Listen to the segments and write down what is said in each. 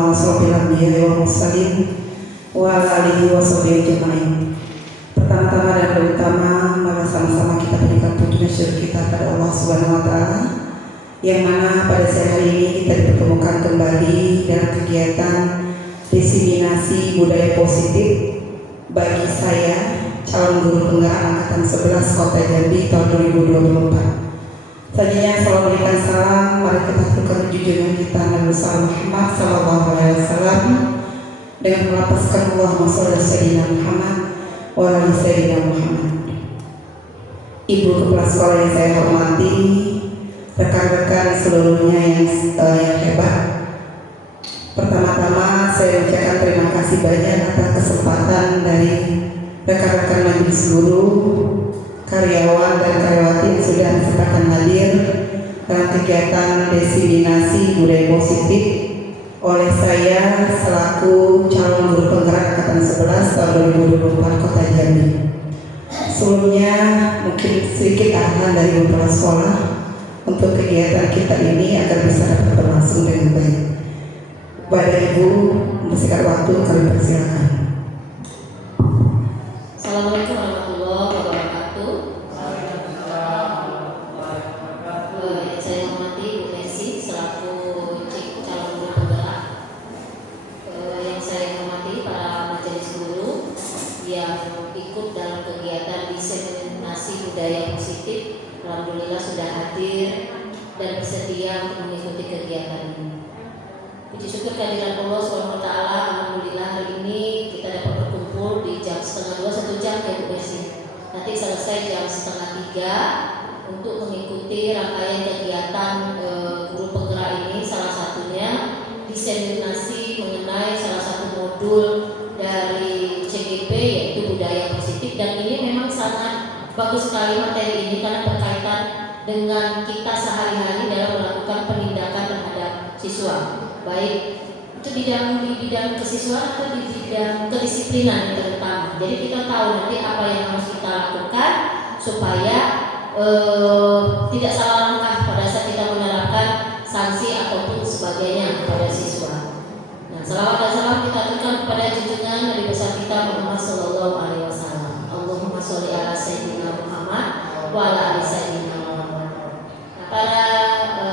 ala asrofil anbiya'i wal mursalin wa ala alihi wa sahbihi ajma'in. Pertama-tama dan terutama, mari sama-sama kita berikan puji syukur kita pada Allah Subhanahu wa taala yang mana pada siang hari ini kita dipertemukan kembali dalam kegiatan diseminasi budaya positif bagi saya calon guru penggerak angkatan 11 Kota Jambi tahun 2024. Selanjutnya saya berikan salam, mari kita haturkan junjungan kita Nabi Muhammad sallallahu alaihi wasallam dengan melapaskan Allahumma shalli ala sayyidina Muhammad wa ala sayyidina Muhammad. Ibu kepala sekolah yang saya hormati, rekan-rekan seluruhnya yang hebat. Pertama-tama saya ucapkan terima kasih banyak atas kesempatan dari rekan-rekan majelis guru, karyawan dan karyawati yang sudah disempatkan hadir dalam kegiatan diseminasi budaya positif oleh saya selaku calon guru penggerak angkatan 11 tahun 2024 Kota Jambi. Sebelumnya mungkin sedikit arahan dari beberapa sekolah untuk kegiatan kita ini agar bisa dapat berlangsung dengan baik. Kepada Ibu, mempersingkat waktu kami persilakan. Assalamualaikum warahmatullahi wabarakatuh. Saya hormati Bu Mercy selaku calon guru penggerak. Yang saya hormati para majelis guru yang ikut dalam kegiatan diseminasi budaya positif. Alhamdulillah sudah hadir dan bersedia untuk mengikuti kegiatan ini. Puji syukur kehadiran Allah SWT. Alhamdulillah hari ini kita dapat berkumpul di jam 1:30, 1 jam ya Bu Mercy. Nanti selesai jam 2:30 untuk mengikuti rangkaian kegiatan guru penggerak ini. Salah satunya diseminasi mengenai salah satu modul dari CGP yaitu budaya positif, dan ini memang sangat bagus sekali materi ini karena berkaitan dengan kita sehari-hari dalam melakukan penindakan terhadap siswa, baik itu di bidang kesiswaan atau di bidang kedisiplinan yang terutama. Jadi kita tahu nanti apa yang harus kita lakukan supaya tidak salah langkah pada saat kita menerapkan sanksi ataupun sebagainya kepada siswa. Nah, salawat dan salam kita aturkan kepada junjungan Nabi besar kita Muhammad sallallahu alaihi wasallam. Allahumma sholli ala sayyidina Muhammad wa ala ali sayyidina Muhammad. Nah, para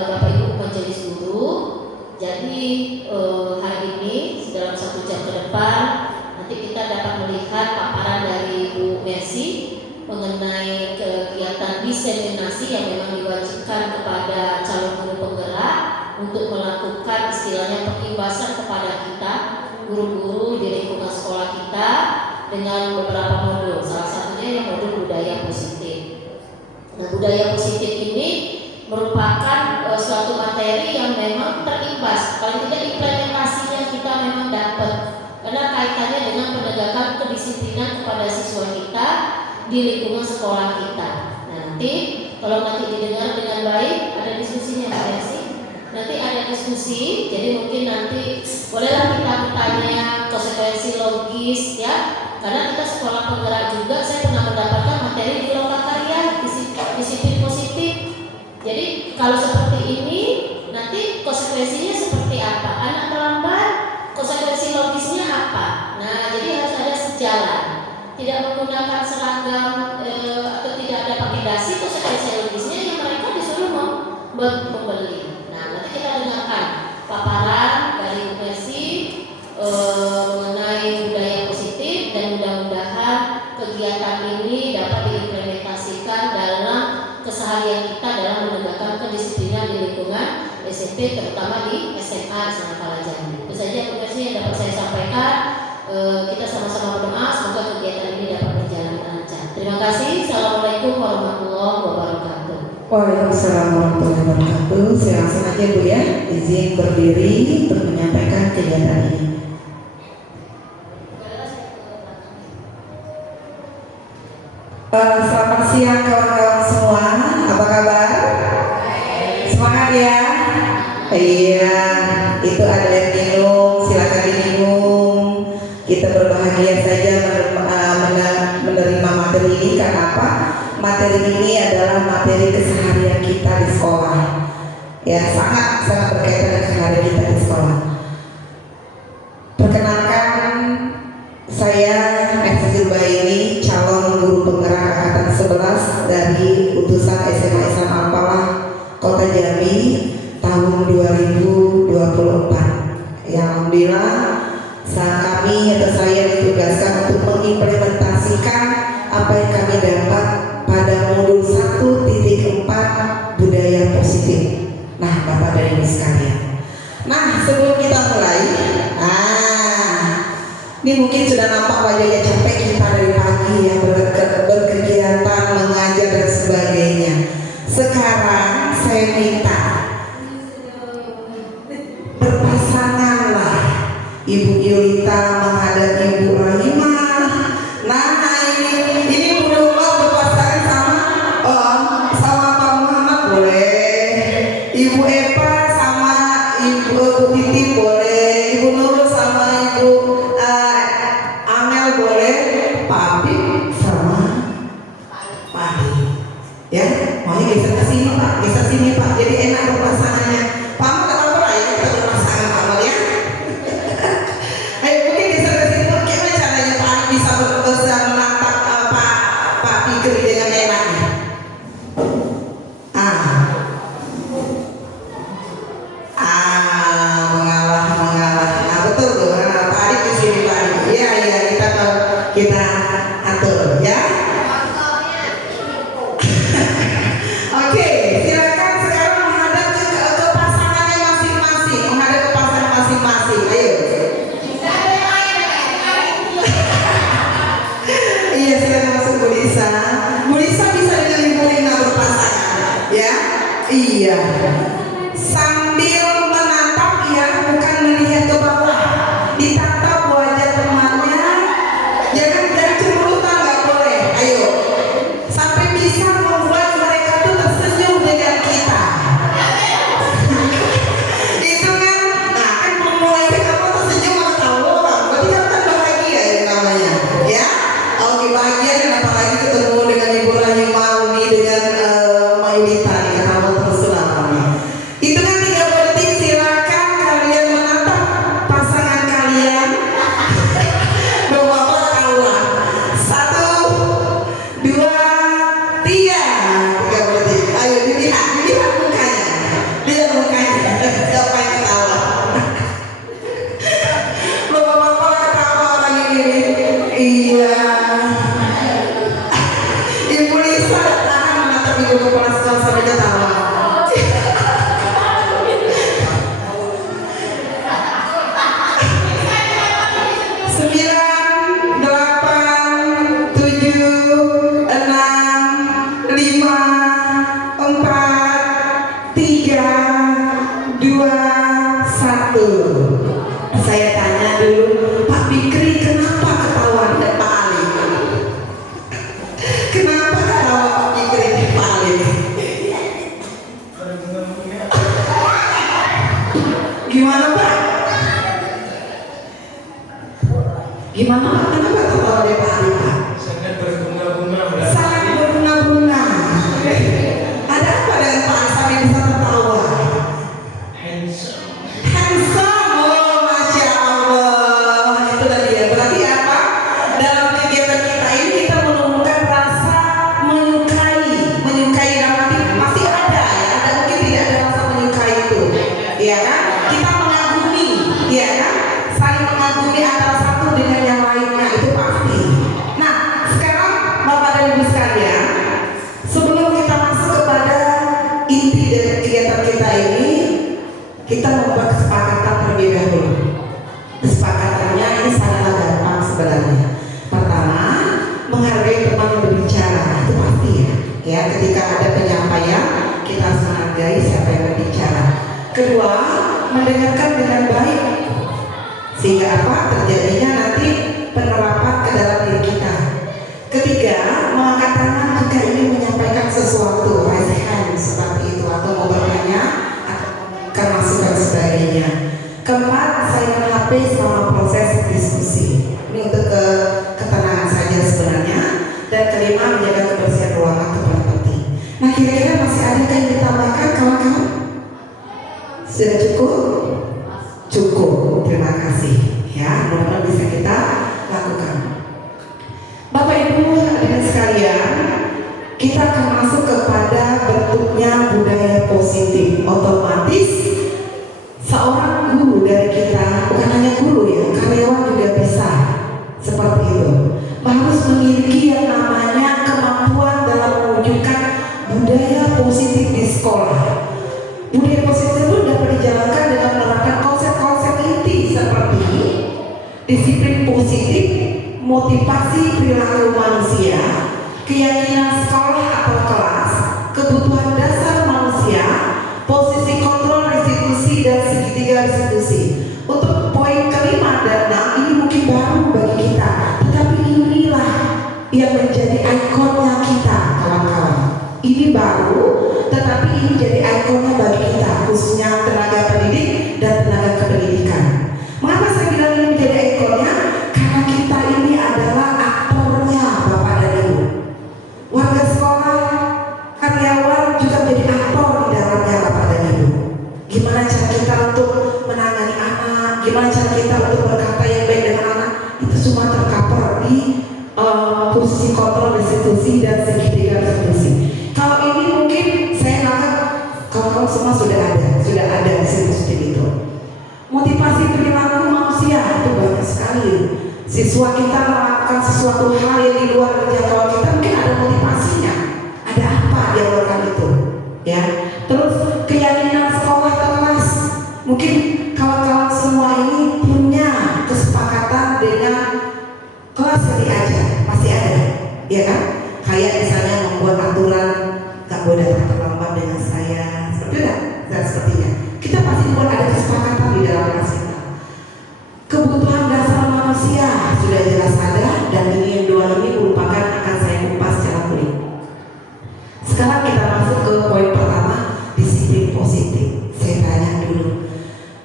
Bapak Ibu majelis guru, jadi hari ini dalam 1 jam ke depan nanti kita dapat melihat paparan dari Bu Mercy mengenai kegiatan diseminasi yang memang diwajibkan kepada calon guru penggerak untuk melakukan istilahnya pengimbasan kepada kita guru-guru di lingkungan sekolah kita dengan beberapa modul. Salah satunya yang modul budaya positif. Nah, budaya positif ini merupakan suatu materi yang memang terimbas, paling tidak implementasinya kita memang dapat, karena kaitannya dengan penegakan kedisiplinan kepada siswa kita di lingkungan sekolah kita. Nah, nanti kalau nanti didengar dengan baik, ada diskusinya Pak Mercy. Nanti ada diskusi, jadi mungkin nanti bolehlah kita bertanya konsekuensi logis ya, karena kita sekolah penggerak juga. Saya pernah mendapatkan materi di lokakarya disiplin positif. Jadi kalau seperti ini nanti konsekuensinya seperti apa? Anak terlambat, konsekuensi logisnya apa? Nah, jadi harus ada sejalan. Tidak menggunakan seragam atau tidak ada pakai dasi, konsekuensi logisnya yang mereka disuruh membeli. Nah, nanti kita dengarkan paparan dari Bu Mercy mengenai budaya positif, dan mudah-mudahan kegiatan ini dapat diimplementasikan dalam keseharian kita dalam menegakkan kedisiplinan di lingkungan SMP, terutama di SMA Islam Kala Jambi. Itu saja Bu Mercy yang dapat saya sampaikan. Kita sama-sama berdoa semoga kegiatan ini dapat berjalan lancar. Terima kasih. Assalamualaikum warahmatullahi wabarakatuh. Waalaikumsalam warahmatullahi wabarakatuh. Saya langsung aja Bu ya, izin berdiri untuk menyampaikan kegiatan ini. Selamat siang kawan-kawan semua, apa kabar? Semangat ya? Iya, itu ada yang minum, silakan diminum. Kita berbahagia saja menerima materi ini. Karena apa? Materi ini adalah materi keseharian kita di sekolah. Ya, sangat berkaitan dengan keseharian kita di sekolah. Alhamdulillah kami atau saya ditugaskan untuk mengimplementasikan apa yang kami dapat pada modul 1.4 budaya positif. Nah, Bapak dan Ibu sekalian. Nah, sebelum kita mulai, ini mungkin sudah nampak wajahnya capek kita dari pagi ya, berkegiatan, mengajar dan sebagainya. Sekarang saya minta berpasanganlah Ibu Yulita menghadap Ibu Rahimah. Nah, ini belum berpasangan sama Pak Muhammad boleh, Ibu Eva sama Ibu Titi boleh, Ibu Nurul sama Ibu Amel boleh, Pak Abib sama Pak Adi. Ya, maunya geser ke sini Pak, geser sini Pak, jadi enak berpasangannya. Pak Ahmad gak apa-apa ya, kita berpasangan Pak Ahmad ya. Ayo mungkin geser ke sini Pak, gimana caranya Pak Adi bisa menatap Pak Fikri dengan enaknya? Mengalah. Betul tuh, Pak Adi di sini Pak Adi. Iya, kita atur ya. Oke, silakan sekarang menghadap ke pasangannya masing-masing, menghadap ke pasangan masing-masing. Ayo. Iya, silakan masuk Bu Lisa. Bu Lisa bisa dengan Ibu Lina berpasangan, ya. Iya. Sambil menatap ya, bukan melihat ke bawah. Ditatap wajah temannya. Jangan cemberutan, nggak boleh. Ayo. Sampai bisa membuat mereka tuh tersenyum dengan kita. Itu kan, nah kan mulai kamu tersenyum sama tahu, berarti kamu kan bahagia itu namanya, ya. Oke, bahagia dan apalagi ketemu dengan Ibu Rahimah Uni dengan Mayulita nih, kamu terus selama. Itu kan 3 detik, silakan kalian menatap pasangan kalian. Bapak kawan. 1, 2, 3 detik. Ayo dilihat mukanya. Lihat mukanya. Siapa yang ketawa? Bapak-bapak ketawa orang ini. Iya. Ibu Lisa tahan menatap Ibu kepala sekolah sampai ketawa. 9, 8, 7, 6, 5, 4, 3, 2, 1. Saya tanya dulu, Pak Fikri kenapa ketawa dan Pak Ali? Kenapa ketawa Pak Fikri dan Pak Ali? Gimana Pak? Gimana Pak? Kenapa ketawa dari Pak Ali Pak? Sangat berbunga-bunga. Sangat berbunga-bunga. Ada apa dengan Pak Ali sampai bisa tertawa? Handsome. Handsome, oh Masya Allah. Itu tadi ya, berarti apa? Dalam kegiatan kita ini kita menemukan rasa menyukai nanti masih ada ya, ada mungkin tidak ada rasa menyukai itu, ya kan? Kita mengagumi, ya kan? Saling mengagumi antara satu dengan yang lainnya, itu pasti. Nah, sekarang Bapak dan Ibu sekalian, sebelum kita masuk kepada inti dari kegiatan kita ini, kita membuat kesepakatan terlebih dahulu. Kesepakatannya ini sangatlah gampang sebenarnya. Pertama, menghargai teman yang berbicara, itu pasti ya. Ya, ketika ada penyampaian, kita harus menghargai siapa yang berbicara. Kedua, mendengarkan dengan baik, sehingga apa? Terjadinya nanti penerapan ke dalam diri kita. Ketiga, mengangkat tangan jika ingin menyampaikan sesuatu, raise hand seperti itu, atau mau bertanya atau memberikan masukan sebagainya. Keempat, silent HP selama proses diskusi. Ini untuk ketenangan saja sebenarnya. Dan kelima, menjaga kebersihan ruangan itu paling penting. Nah, kira-kira masih ada yang ditambahkan kawan-kawan? Sudah cukup? Cukup, terima kasih. Ya, mudah-mudahan bisa kita lakukan. Bapak Ibu hadirin sekalian, kita akan masuk kepada bentuknya budaya positif. Otomatis seorang guru dari kita bukan hanya disiplin positif, motivasi perilaku manusia, keyakinan sekolah atau kelas, kebutuhan dasar manusia, posisi kontrol restitusi dan segitiga restitusi. Untuk poin kelima dan enam ini mungkin baru bagi kita, tetapi inilah yang menjadi ikonnya kita, kawan-kawan. Ini baru, tetapi ini jadi ikonnya bagi kita, khususnya tenaga pendidik dan tenaga kependidikan. Mengapa saya bilang ini menjadi ikonnya? Karena kita ini adalah aktornya, Bapak dan Ibu. Warga sekolah, karyawan juga menjadi aktor di dalamnya, Bapak dan Ibu. Gimana cara kita untuk menangani anak, gimana cara kita untuk berkata yang baik dengan anak, itu semua tercover di posisi kontrol restitusi dan segitiga restitusi. Kalau ini mungkin saya anggap kawan-kawan semua sudah ada di situ itu. Motivasi perilaku manusia itu banyak sekali. Siswa kita melakukan sesuatu hal yang di luar jangkauan kita, mungkin ada motivasinya. Ada apa dia melakukan itu? Ya. Terus keyakinan sekolah atau kelas, mungkin kawan-kawan semua ini punya kesepakatan dengan kelas yang diajar, pasti ada, ya kan? Kayak misalnya membuat aturan gak boleh datang terlambat dengan saya, seperti itu, dan sepertinya. Kita pasti buat ada kesepakatan di dalam kelas kita. Kebutuhan dasar manusia sudah jelas ada, dan ini yang dua ini merupakan akan saya kupas secara kulit. Sekarang kita masuk ke poin pertama, disiplin positif. Saya tanya dulu,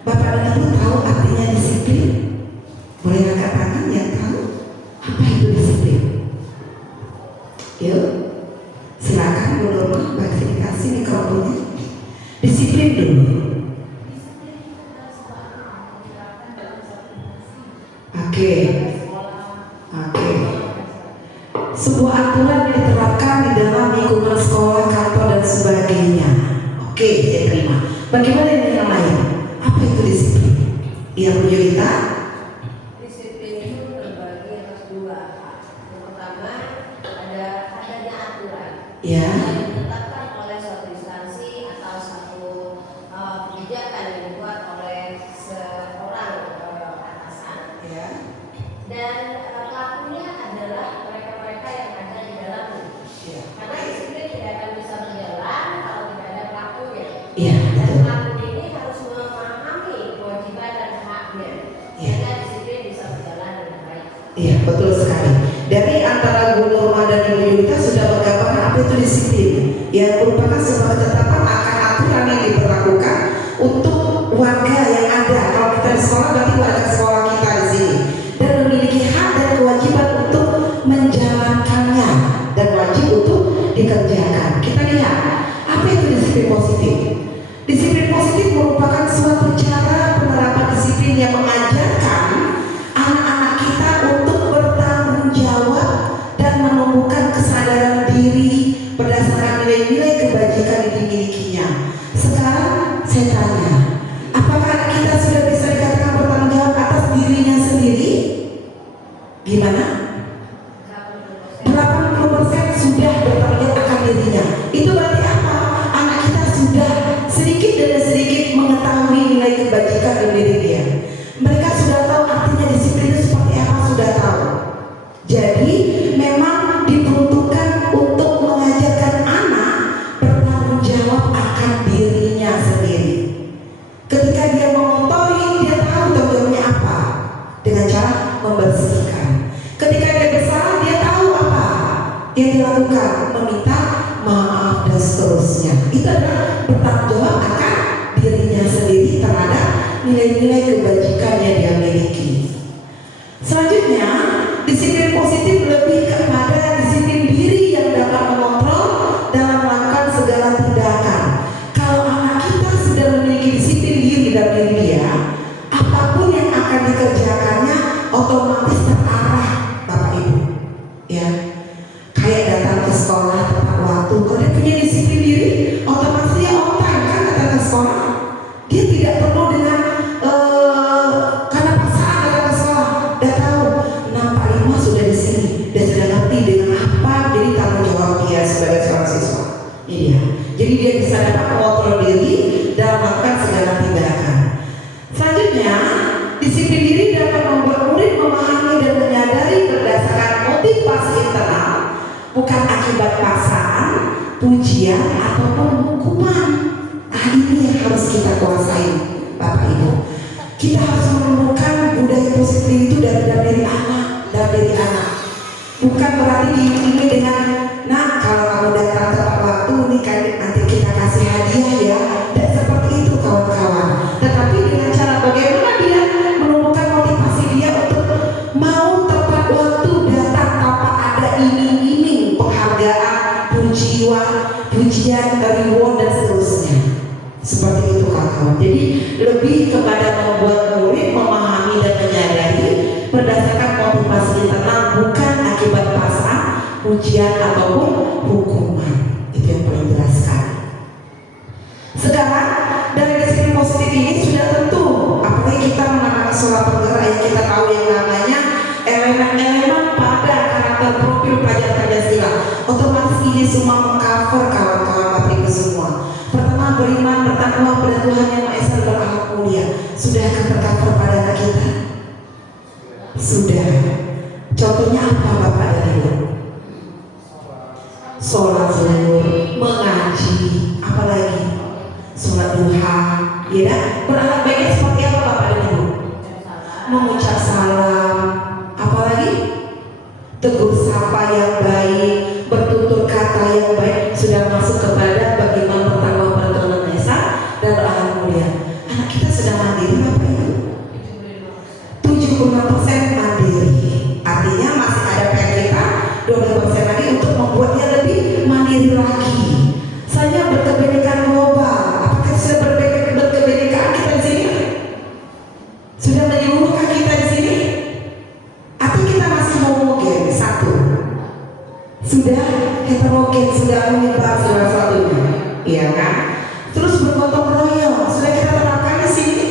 Bapak dan Ibu tahu artinya disiplin? Boleh angkat tangan yang tahu apa itu disiplin? Yuk, silakan Bu Nurma, bagi dikasih mikrofonnya. Disiplin dulu. Oke. Sebuah aturan yang diterapkan di dalam lingkungan sekolah, kantor dan sebagainya. Oke, saya terima. Bagaimana dengan yang lain? Apa itu disiplin? Yang Bu Yulita? Disiplin itu terbagi atas dua. Yang pertama adanya aturan Ya. yang ditetapkan oleh suatu instansi atau satu kebijakan yang dibuat oleh seorang atasan. Ya. Dan pelakunya adalah mereka-mereka yang ada di dalamnya. Ya. Karena disiplin tidak akan bisa berjalan kalau tidak ada pelakunya. Iya, Dan betul. pelaku ini harus memahami kewajiban dan haknya. Iya. Sehingga disiplin bisa berjalan dengan baik. Iya, betul sekali. Dari antara Bu Nurma dan Ibu Yulita sudah menggambarkan apa itu disiplin, yang merupakan sebuah ketetapan akan aturan yang diberlakukan untuk warga yang ada. Kalau kita di sekolah berarti warga sekolah kita di sini, dan memiliki hak dan kewajiban untuk menjalankannya dan wajib untuk dikerjakan. Kita lihat apa itu disiplin positif. Disiplin positif merupakan suatu cara penerapan disiplin yang mengajarkan anak-anak kita untuk bertanggung jawab dan menumbuhkan kesadaran diri berdasarkan nilai-nilai kebajikan yang dimilikinya. Sekarang saya tanya, apakah anak kita sudah bisa dikatakan bertanggung jawab atas dirinya sendiri? Gimana? 80% sudah bertanggung jawab akan dirinya. Itu berarti apa? Anak kita sudah sedikit demi sedikit mengetahui nilai kebajikan di diri dia. Mereka sudah tahu artinya disiplin itu seperti apa, sudah tahu. Jadi memang diperuntukkan untuk mengajarkan anak bertanggung jawab akan dirinya sendiri. Ketika dia mengotori, dia tahu tanggung jawabnya apa, dengan cara membersihkan. Ketika dia bersalah, dia tahu apa yang dilakukan, meminta maaf dan seterusnya. Itu adalah bertanggung jawab akan dirinya sendiri terhadap nilai-nilai kebajikan yang dia miliki. Selanjutnya, disiplin positif lebih kepada disiplin diri yang dapat mengontrol dalam melakukan segala tindakan. Kalau anak kita sudah memiliki disiplin diri dalam diri dia, apapun yang akan dikerjakannya otomatis terarah, Bapak Ibu. Ya, kayak datang ke sekolah tepat waktu. Kalau dia punya disiplin diri, otomatis dia on time kan datang ke sekolah. Dia tidak perlu dengan karena paksaan datang ke sekolah. Dia tahu 6.45 sudah di sini, dan sudah ngerti dengan apa jadi tanggung jawab dia sebagai seorang siswa. Ini dia. Jadi dia bisa dapat mengontrol diri dalam melakukan segala tindakan. Selanjutnya, disiplin diri dapat membuat murid motivasi internal bukan akibat paksaan, pujian ataupun hukuman. Nah, ini yang harus kita kuasai, Bapak Ibu. Kita harus menemukan budaya positif itu dari diri anak. Bukan berarti diiming dengan, nah kalau kamu datang tepat waktu nih kan nanti kita kasih hadiah ya. Dan seperti itu kawan-kawan. Tetapi dengan cara bagaimana dia menemukan motivasi dia untuk mau tepat waktu datang tanpa ada iming-iming penghargaan, pujian, reward dan seterusnya. Seperti itu kawan-kawan. Jadi lebih kepada membuat murid memahami dan menyadari berdasarkan motivasi internal, bukan akibat paksaan, pujian ataupun hukuman. Itu yang perlu dijelaskan. Sekarang dari disiplin positif ini sudah tentu, apalagi kita menangani sekolah penggerak yang kita tahu yang namanya elemen-elemen pada karakter profil pelajar Pancasila. Otomatis ini semua mengcover kawan-kawan Bapak Ibu semua. Pertama, beriman, bertakwa pada Tuhan Yang Maha Esa dan berakhlak mulia. Sudahkah tercover pada anak kita? Sudah. Contohnya apa Bapak dan Ibu? Sholat zuhur, mengaji, apalagi sholat duha, ya. Berakhlak baiknya seperti apa Bapak dan Ibu? Mengucap salam, apalagi tegur sapa yang baik, bertutur kata yang baik, sudah masuk kepada bagaimana bertakwa pada Tuhan Yang Maha Esa dan berakhlak mulia. Anak kita sudah mandiri Bapak Ibu? 76% mandiri. Artinya masih ada PR kita 20% lagi untuk membuat dia lebih mandiri lagi. Saya berkebinekaan global. Apakah sudah berkebinekaan kita di sini? Sudah menyeluruhkan kita di sini? Atau kita masih homogen? Satu. Sudah heterogen, sudah menyebar salah satunya, iya kan? Terus bergotong royong, sudah kita terapkan di sini?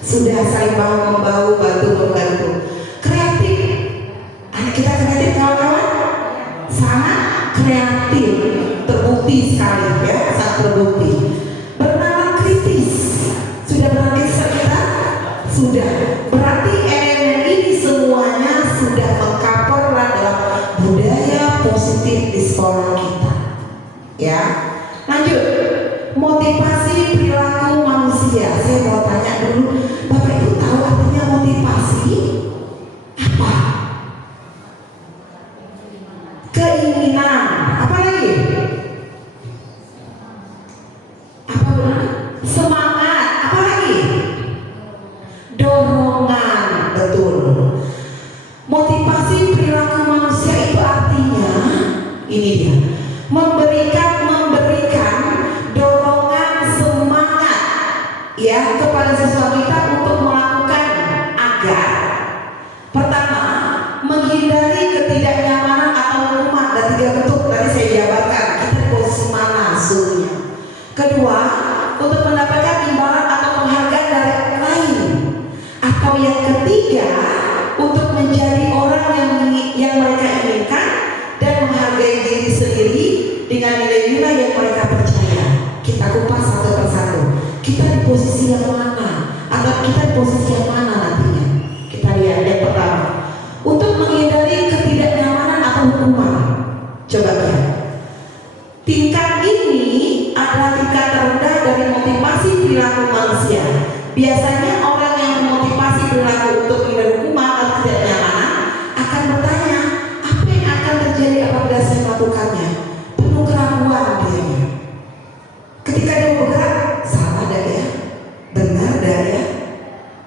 Sudah saling bahu membahu, bantu membantu. Kreatif, anak kita kreatif kawan-kawan? Sangat kreatif, terbukti sekali ya, sangat terbukti. Bernalar kritis, sudah bernalar kritis kita? Sudah. Berarti elemen ini semuanya sudah mengcover dalam budaya positif di sekolah kita. Ya, lanjut. Motivasi perilaku manusia. Saya mau tanya dulu, Bapak Ibu tahu artinya motivasi? Apa? Keinginan. Apa lagi? Apa benar? Semangat. Apa lagi? Dorongan. Betul. Motivasi perilaku manusia itu artinya ini dia, memberikan dorongan semangat ya kepada siswa kita untuk melakukan agar pertama menghindari ketidaknyamanan atau hukuman. Dan 3 bentuk tadi saya jabarkan, kita posisi mana sungguhnya. Kedua, untuk mendapatkan imbalan atau penghargaan dari orang lain. Atau yang ketiga, untuk menjadi orang yang mereka inginkan dan menghargai diri sendiri dengan nilai-nilai yang mereka percaya. Kita kupas satu persatu. Kita di posisi yang mana? Atau kita di posisi yang mana nantinya? Kita lihat yang pertama. Untuk menghindari ketidaknyamanan atau hukuman. Coba lihat. Tingkat ini adalah tingkat terendah dari motivasi perilaku manusia. Biasanya orang yang memotivasi perilaku untuk menghindari hukuman atau ketidaknyamanan akan bertanya, apa yang akan terjadi apabila saya melakukannya? Penuh keraguan dia. Ketika dia bergerak, salah dah ya, benar dah ya.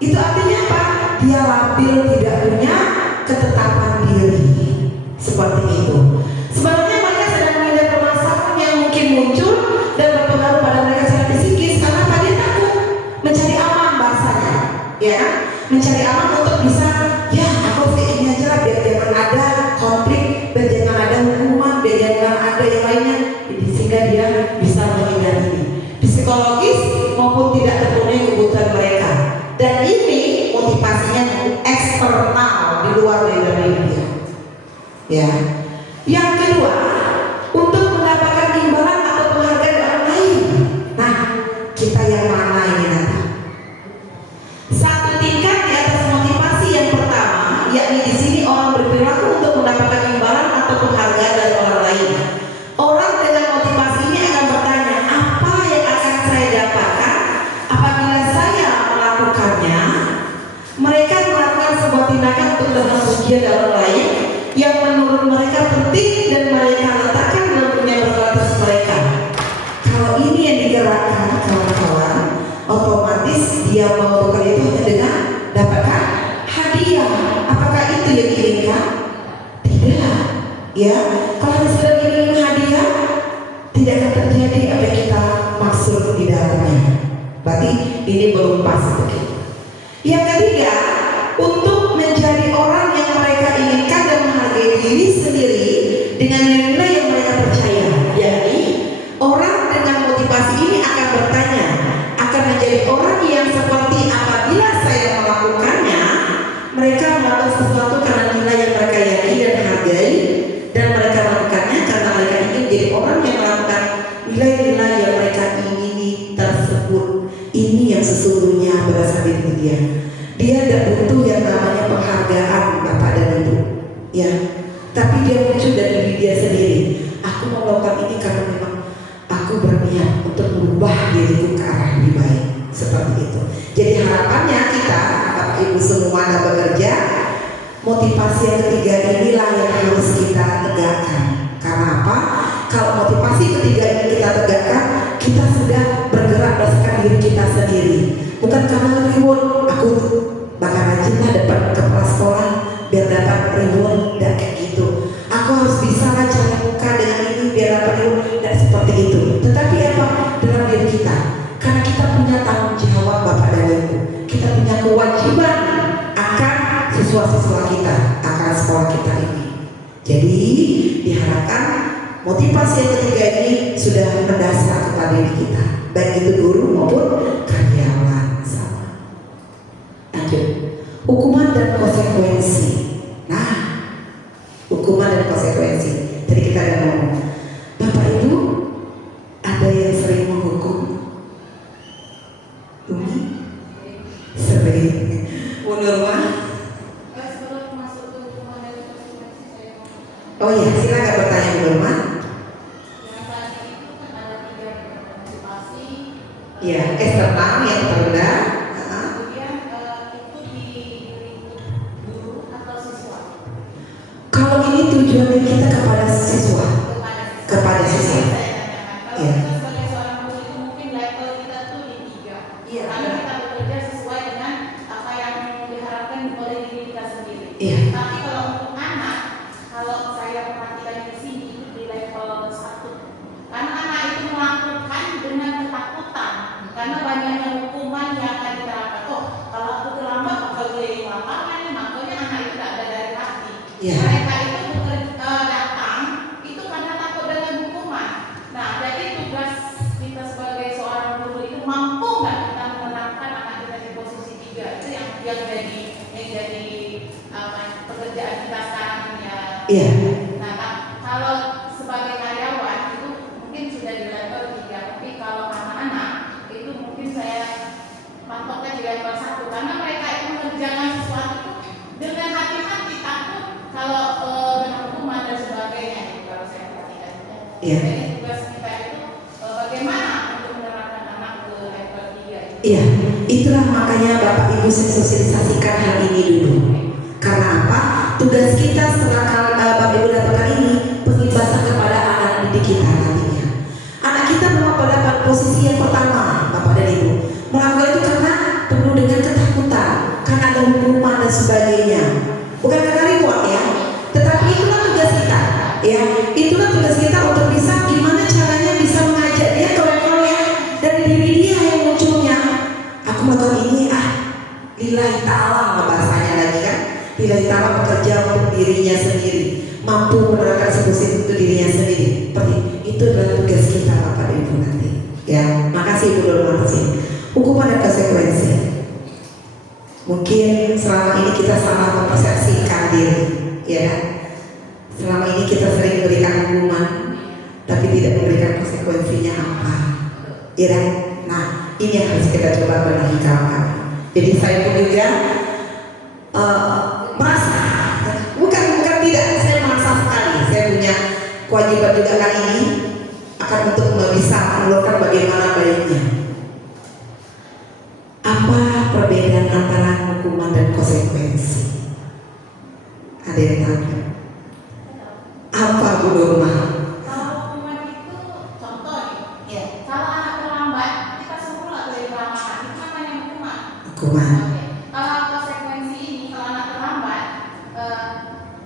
Itu artinya apa? Dia labil, tidak punya ketetapan diri. Seperti itu. Sebenarnya mereka sedang menghindari permasalahan yang mungkin muncul dan berpengaruh pada mereka secara psikis. Karena apa? Dia takut mencari aman bahasanya, ya, mencari aman untuk bisa, ya aku kayak ini aja lah, biar jangan ada konflik, biar jangan ada hukuman, biar jangan ada yang lainnya, sehingga dia bisa menghindari ini. Psikologis maupun tidak terpenuhi kebutuhan mereka. Dan ini motivasinya eksternal, di luar dari dia. Ya. Yang kedua, untuk mendapatkan imbalan atau penghargaan dari orang lain. Nah, kita yang mana ini nanti? Satu tingkat di atas motivasi yang pertama, yakni di sini orang berperilaku untuk mendapatkan imbalan tindakan untuk melakukan ujian dan orang lain yang menurut mereka penting dan mereka letakkan dalam dunia bergratis mereka. Kalau ini yang digerakkan kawan-kawan, otomatis dia mau bekerja itu hanya dengan dapatkan hadiah. Apakah itu yang diinginkan? Tidak. Ya, kalau sudah ingin hadiah, tidak akan terjadi apa yang kita maksud di dalamnya. Berarti ini belum pas begitu. Yang ketiga, untuk menjadi orang yang mereka inginkan dan menghargai diri sendiri dengan nilai yang mereka percaya, yakni orang dengan motivasi ini akan bertanya, akan menjadi orang yang seperti apabila saya melakukannya, mereka melakukan sesuatu karena nilai yang mereka yakini dan hargai, dan mereka melakukannya karena mereka ingin menjadi orang yang melakukan nilai-nilai yang mereka ingini tersebut. Ini yang sesungguhnya berasal dari dia. Dia tidak butuh yang namanya penghargaan Bapak dan Ibu, ya. Tapi dia muncul dari diri dia sendiri. Aku mau melakukan ini karena memang aku berniat untuk merubah diriku ke arah lebih baik. Seperti itu. Jadi harapannya kita, Bapak Ibu semua yang bekerja, motivasi yang ketiga inilah yang harus kita tegakkan. Karena apa? Kalau motivasi ketiga ini kita tegakkan, kita sudah bergerak berdasarkan diri kita sendiri. Bukan karena reward, aku bakal rajinlah dapat kepala sekolah biar dapat reward, dan kayak gitu. Aku harus bisa lah cari muka dengan ini biar dapat reward, dan seperti itu. Tetapi apa? Dalam diri kita, karena kita punya tanggung jawab Bapak dan Ibu, kita punya kewajiban akan siswa-siswa kita, akan sekolah kita ini. Jadi diharapkan motivasi yang ketiga ini sudah mendasar kepada diri kita, baik itu guru maupun karyawan sama. Lanjut, hukuman dan konsekuensi. Nah, hukuman dan konsekuensi. Tadi kita ada ngomong, Bapak Ibu ada yang sering menghukum? Umi? Sering. Mundur mah? Oh iya, silakan bertanya dulu, Ma. Ya, eksternal yang terendah. Kemudian itu di guru atau siswa? Kalau ini tujuannya kita kepada siswa, kepada siswa. Kalau Iya. kita sebagai seorang guru itu mungkin level kita tuh di 3. Iya. Karena kita bekerja sesuai dengan apa yang diharapkan oleh diri kita sendiri. Iya. Tapi kalau untuk anak, kalau saya perhatikan di sini itu di level 1. Karena anak itu melakukan dengan ketakutan. Karena banyaknya hukuman yang akan diterapkan. Oh, kalau aku terlambat bakal keliling lapangan, makanya anak itu tidak ada dari hati. Iya. Mereka itu datang itu karena takut dengan hukuman. Nah, jadi tugas kita sebagai seorang guru itu mampu nggak kita menenangkan anak kita di posisi 3. Itu yang jadi pekerjaan kita sekarang ini ya. Iya. Nah, kalau sebagai karyawan itu mungkin sudah di level 3, tapi kalau anak-anak itu mungkin saya pantoknya di level 1 karena mereka itu mengerjakan sesuatu itu dengan hati-hati, takut kalau kena hukuman dan sebagainya. Itu kalau saya perhatikan. Iya. Jadi tugas kita itu bagaimana untuk menerapkan anak ke level 3 itu. Iya, itulah makanya Bapak Ibu sosialisasikan hal ini dulu. Karena apa? Tugas kita setelah Bapak Ibu dapatkan ini pengibasan kepada anak didik kita nantinya. Anak kita memang pada posisi yang pertama, Bapak dan Ibu. Melakukan itu karena penuh dengan ketakutan, karena ada hukuman dan sebagainya. Bukan karena reward ya, tetapi itulah tugas kita. Ya, itulah tugas kita untuk bisa gimana caranya bisa mengajak dia ke level yang dari diri dia yang munculnya. Aku melakukan ini lillahi ta'ala bahasanya lagi kan. Lillahi ta'ala bekerja untuk dirinya sendiri, mampu menerapkan solusi untuk dirinya sendiri. Seperti itu adalah tugas kita Bapak dan Ibu nanti. Ya, makasih Ibu Dulu makasih. Hukuman dan konsekuensi. Mungkin selama ini kita salah mempersepsikan diri, ya. Selama ini kita sering memberikan hukuman, tapi tidak memberikan konsekuensinya apa, ya. Nah, ini yang harus kita coba benahi kawan-kawan. Jadi saya pun juga merasa, bukan tidak, saya merasa sekali saya punya kewajiban juga kali ini akan untuk bisa mengeluarkan bagaimana baiknya. Apa perbedaan antara hukuman dan konsekuensi? Ada yang tahu? Apa Bu Nurma? Kalau hukuman itu contoh nih, ya. Kalau anak terlambat, kita suruh nggak boleh terlambat. Itu namanya hukuman. Hukuman. Oke. Kalau konsekuensi ini, kalau anak terlambat,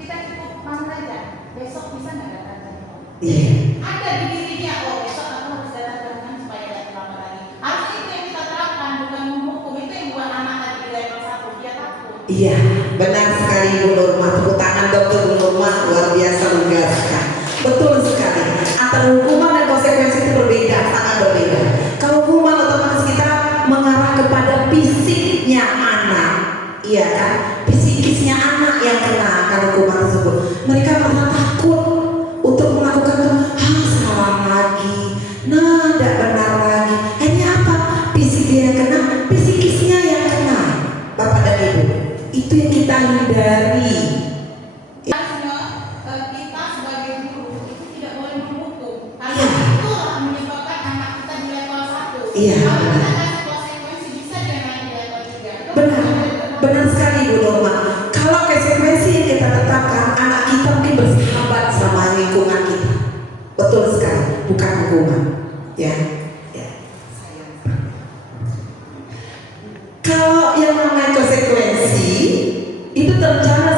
kita cukup panggil aja. Besok bisa nggak datang ke sekolah? Iya. Ada di dirinya, oh besok aku harus datang ke rumah supaya tidak terlambat lagi. Harus itu yang kita terapkan, bukan menghukum. Itu yang buat anak tadi di level 1 dia takut. Iya, benar sekali Bu Nurma. Tepuk tangan dokter Bu Nurma, luar biasa menjelaskan. Betul sekali. Antara hukuman dan konsekuensi itu berbeda, sangat berbeda. Kalau hukuman otomatis kita mengarah kepada fisiknya anak, iya kan? Psikisnya anak yang kena akan hukuman tersebut. Mereka merasa takut untuk melakukan itu. Salah lagi, tidak benar lagi. Akhirnya apa? Fisik dia yang kena, psikisnya yang kena. Bapak dan Ibu, itu yang kita hindari. Harusnya kita sebagai guru itu tidak boleh menghukum karena itu menyebabkan anak kita di level 1. Iya, Kalau benar. kita kasih konsekuensi bisa dia naik di level 3. Benar, benar sekali Bu Nurma. Kalau konsekuensi yang kita tetapkan, anak kita mungkin bersahabat sama lingkungan kita. Betul sekali, bukan hukuman. Ya, ya. Kalau yang namanya konsekuensi itu terencana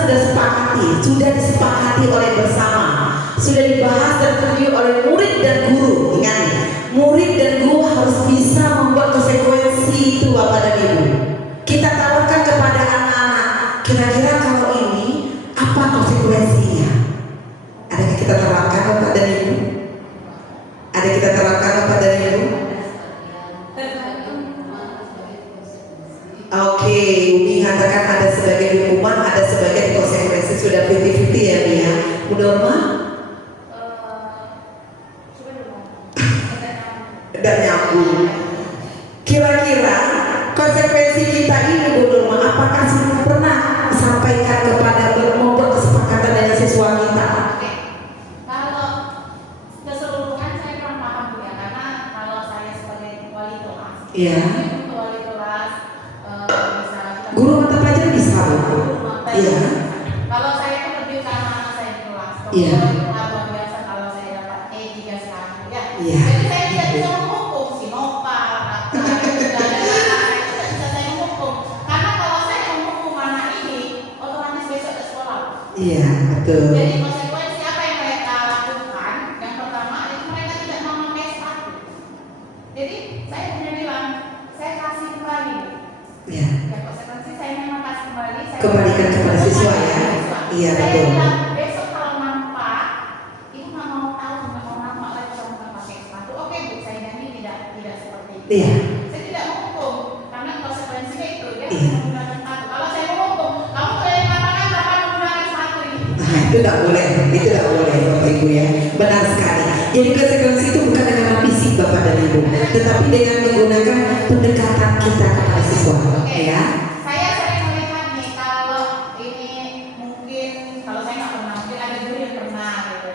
sudah disepakati oleh bersama, sudah dibahas dan terjadi oleh murid dan guru. Ingat nih, murid dan guru harus bisa membuat konsekuensi itu Bapak dan Ibu. Kita tawarkan kepada anak-anak, kira-kira kalau ini apa konsekuensinya? Adakah kita terapkan Bapak dan Ibu? Ada kita terapkan Bapak dan Ibu? Oke, Umi katakan ada sebagian hukuman, ada sebagian konsekuensi. Sudah 50-50 ya Umi ya. Bu Nurma? Tidak nyambung. Kira-kira konsekuensi kita ini Bu Nurma, apakah sudah pernah sampaikan kepada membuat kesepakatan dengan siswa kita? Oke. Kalau keseluruhan saya kurang paham Bu ya, karena kalau saya sebagai wali kelas, Iya. wali kelas bisa Guru mata pelajaran bisa Bu? Iya. Kalau saya itu lebih ke anak-anak saya di kelas. Iya. Luar biasa kalau saya dapat E3 sekarang ya. Iya. Jadi saya tidak bisa menghukum si Nopal, Raka, tidak bisa saya menghukum. Karena kalau saya menghukum anak ini, otomatis besok ke sekolah. Iya, betul. Jadi konsekuensi apa yang mereka lakukan? Yang pertama itu mereka tidak mau memakai sepatu. Jadi saya hanya bilang, saya kasih kembali. Iya. Ya konsekuensi saya memang kasih kembali. Saya Kembalikan kepada siswa ya. Iya, saya betul. bilang, besok kalau nampak, itu nggak mau tahu, nggak mau nampak lagi kalau nggak pakai sepatu. Oke Bu, saya janji tidak seperti itu. Iya. Saya tidak menghukum karena konsekuensinya itu dia Iya. menggunakan sepatu. Kalau saya menghukum, kamu boleh mengatakan kapan menggunakan sepatu ini. Nah, itu tidak boleh Bapak Ibu ya. Benar sekali. Jadi konsekuensi itu bukan dengan fisik Bapak dan Ibu, tetapi dengan menggunakan pendekatan kita kepada siswa. Ya. Saya sering melihat nih kalau ini mungkin kalau saya nggak pernah, mungkin ada guru yang pernah gitu.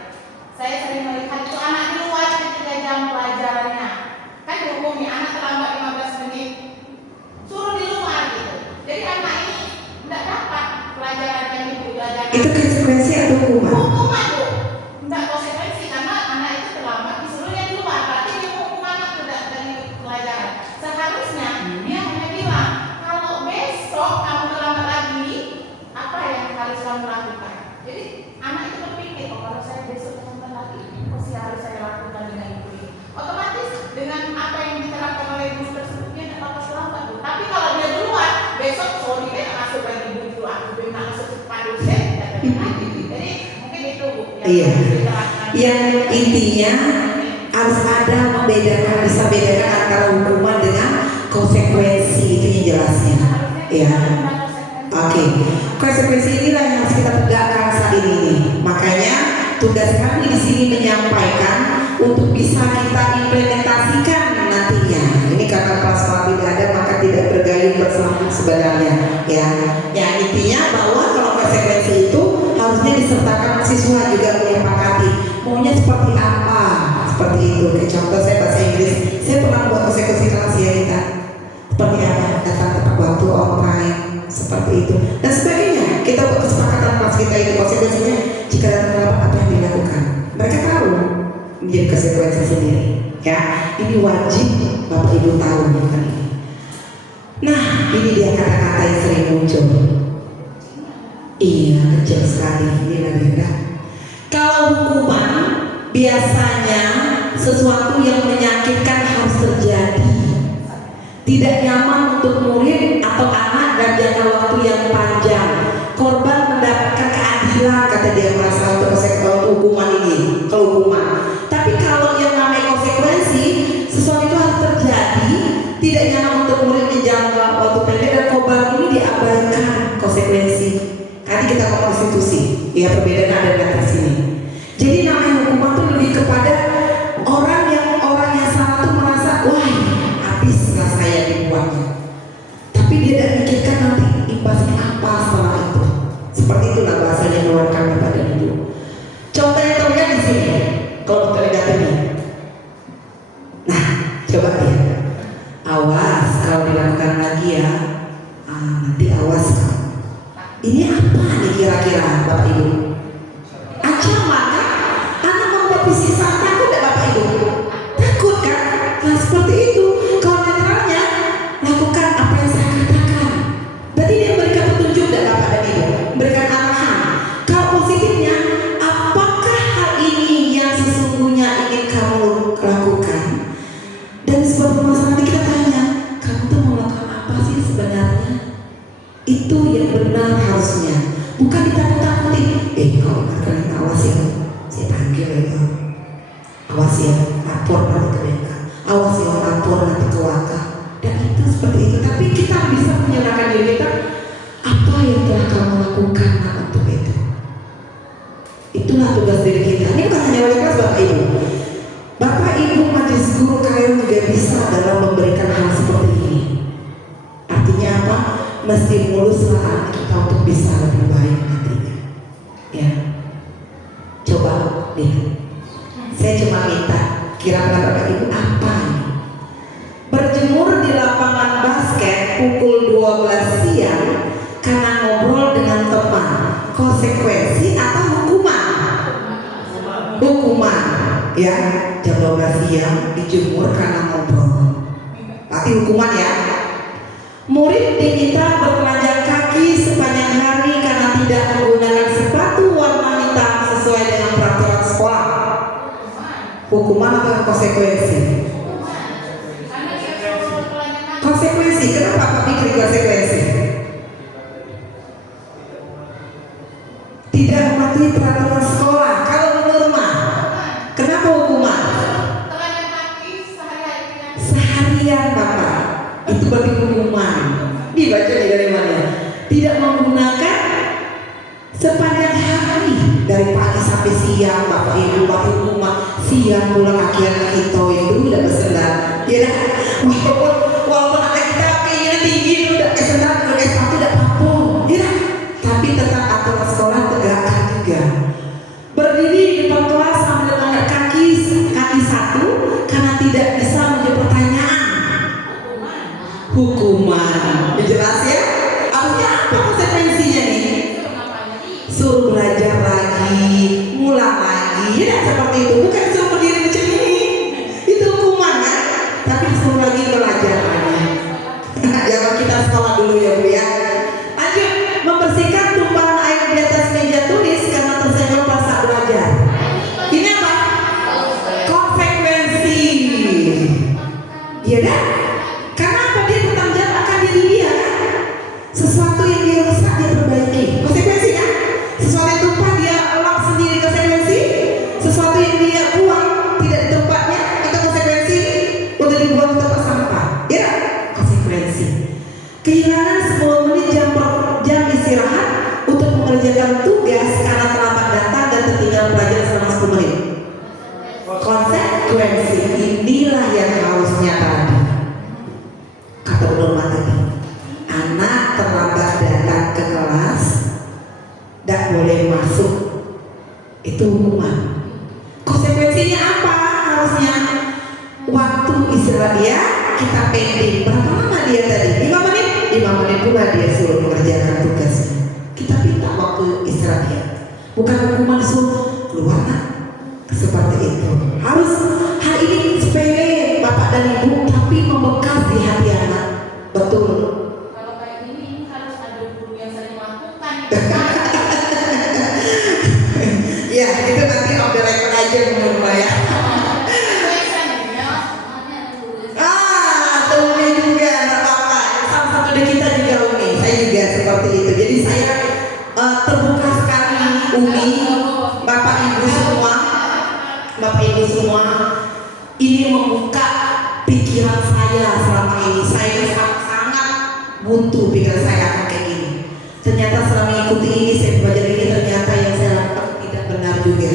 Saya sering melihat itu anak di luar ketika jam pelajarannya, kan dihukumi anak terlambat 15 menit, suruh di luar gitu. Jadi anak ini nggak dapat pelajaran yang ibu belajar. Itu konsekuensi atau hukuman? Hukuman Bu, nggak konsekuensi karena anak itu terlambat disuruhnya di luar, berarti dia hukum anak tidak dari pelajaran. Seharusnya dia hanya bilang kalau besok kamu terlambat lagi, apa yang harus kamu lakukan? Jadi anak itu berpikir, oh kalau saya besok terlambat lagi, pasti harus saya lakukan dengan ibu ini. Otomatis dengan apa yang diterapkan oleh ibu tersebut dia tidak bakal terlambat Bu. Tapi kalau dia di luar, besok sorry dia nggak masuk lagi ibu itu, aku belum masuk ke padu saya tidak lagi. Jadi mungkin itu Bu yang Iya. harus diterapkan. Yang intinya harus ada membedakan, bisa bedakan antara hukuman dengan konsekuensi, itu yang jelasnya. Ya. Oke. Konsekuensi inilah yang harus kita tegakkan saat ini nih. Makanya tugas kami di sini menyampaikan untuk bisa kita implementasikan nantinya. Ini karena plasma tidak ada maka tidak bergayung bersama sebenarnya. Ya. Yang intinya bahwa kalau konsekuensi itu harusnya disertakan siswa juga menyepakati maunya seperti apa, seperti itu. Kayak contoh saya bahasa Inggris, saya pernah buat konsekuensi kelas ya kita seperti apa, datang tepat waktu, on time, seperti itu dan sebagainya. Kita buat kesepakatan kelas kita itu Jika datang rapat apa yang dilakukan? Mereka tahu menjadi konsekuensi sendiri. Ya, ini wajib Bapak Ibu tahu kan ini. Nah, ini dia kata-kata yang sering muncul. Iya, kecil sekali ini Nanda. Kalau hukuman biasanya sesuatu yang menyakitkan harus terjadi. Tidak nyaman untuk murid atau anak dan jangka waktu yang panjang. Korban mendapatkan keadilan, kata dia, merasa untuk hukuman ini, kehukuman. Tapi kalau yang namanya konsekuensi, sesuatu itu harus terjadi. Tidak nyaman untuk murid di jangka waktu pendek dan korban ini diabaikan konsekuensi. Tadi kita ngomong konstitusi, ya perbedaan ada di sini. Jadi namanya hukuman itu lebih kepada orang yang salah tuh merasa, wah habislah saya dibuatnya. Tapi dia tidak mikirkan nanti imbasnya apa setelah itu. Seperti itulah bahasanya mengeluarkan kepada Ibu. Contoh yang terlihat di sini, kalau kita lihat ini. Nah, coba ya. Awas kalau dilakukan lagi ya. Nanti awas kamu. Ini apa nih kira-kira Bapak Ibu? Ancaman kan? Anak membuat pisisan, takut tidak Bapak Ibu? Takut kan? Nah seperti itu. Kalau netralnya lakukan apa yang saya katakan. Berarti dia memberikan petunjuk tidak Bapak dan Ibu? Memberikan arahan. Kalau positifnya, apakah hal ini yang sesungguhnya ingin kamu lakukan? Dan sebuah permasalahan kita tanya, kamu tuh mau lakukan apa sih sebenarnya? Itu yang benar harusnya, bukan ditakut-takuti. Kalau kalian awas ya, saya panggil ya, awas ya, lapor nanti ke BK, awas ya, lapor nanti ke Waka. Dan itu seperti itu. Tapi kita bisa menyerahkan diri kita, apa yang telah kamu lakukan untuk itu. Itulah tugas diri kita. Ini bukan hanya wali kelas Bapak Ibu. Bapak Ibu majelis guru kalian juga bisa dalam memberikan hal seperti ini. Artinya apa? Mesti muluslah anak kita untuk bisa lebih baik nantinya. Ya, coba lihat. Saya cuma minta kira-kira Bapak Ibu apa ini? Berjemur di lapangan basket pukul 12 siang karena ngobrol dengan teman, konsekuensi atau hukuman? Hukuman, ya. Jam 12 siang dijemur karena ngobrol. Berarti hukuman ya. Murid diminta bertelanjang kaki sepanjang hari karena tidak menggunakan sepatu warna hitam sesuai dengan peraturan sekolah. Hukuman atau konsekuensi? Konsekuensi. Kenapa Pak pikir konsekuensi? Tidak mematuhi peraturan sekolah. Kalau normal, kenapa hukuman? Seharian Bapak. Itu berarti hukuman. Dibaca dari mana? Tidak menggunakan sepanjang hari dari pagi sampai siang. Bapak Ibu, Bapak hukuman. Siang pulang akhirnya itu yang dulu udah bersendar. Ya, walaupun anak kita kayaknya tinggi, udah bersendar, udah sepatu, udah papung. Ya, tapi tetap aturan sekolah tegakkan juga. Berdiri di depan kelas sambil mengangkat kaki satu karena tidak bisa menjawab pertanyaan. Hukuman, jelas ya? Artinya apa konsekuensinya nih? Suruh belajar lagi, ngulang lagi, ya seperti itu. Bukan suruh berdiri macam ini, itu hukuman kan? Tapi suruh lagi belajar lagi. Jangan kita sekolah dulu ya Bu ya. Lanjut, membersihkan tumpahan air di atas meja tulis karena tersenggol pas saat belajar. Ini apa? Konsekuensi. Iya kan? Karena apa? Dia bertanggung jawab akan diri dia. Sesuatu yang dia rusak dia perbaiki. Konsekuensinya, sesuatu yang tumpah dia lap sendiri, konsekuensi. Sesuatu yang dia buang tidak di tempatnya, itu konsekuensi. Untuk dibuang di tempat sampah, ya konsekuensi. Kehilangan 10 menit jam istirahat untuk mengerjakan tugas karena terlambat datang dan tertinggal pelajaran selama 10 menit. Konsekuensi inilah yang harusnya tadi. Kata Bu Nurma tadi, anak terlambat datang ke kelas tidak boleh masuk, itu hukuman. Konsekuensinya apa? Harusnya waktu istirahat dia kita pending. Berapa lama dia tadi? 5 menit? 5 menit pula dia suruh mengerjakan tugasnya. Kita minta waktu istirahat dia. Bukan hukuman suruh Ya, itu nanti off the record aja mulai ya. Umi juga anak papa. Salah satu dari kita juga Umi. Saya juga seperti itu. Jadi saya terbuka sekali Umi, Bapak Ibu semua, ini membuka pikiran saya selama ini. Saya sangat buntu pikiran saya akan kayak gini. Ternyata selama mengikuti ini, saya belajar ini, ternyata yang saya lakukan tidak benar juga.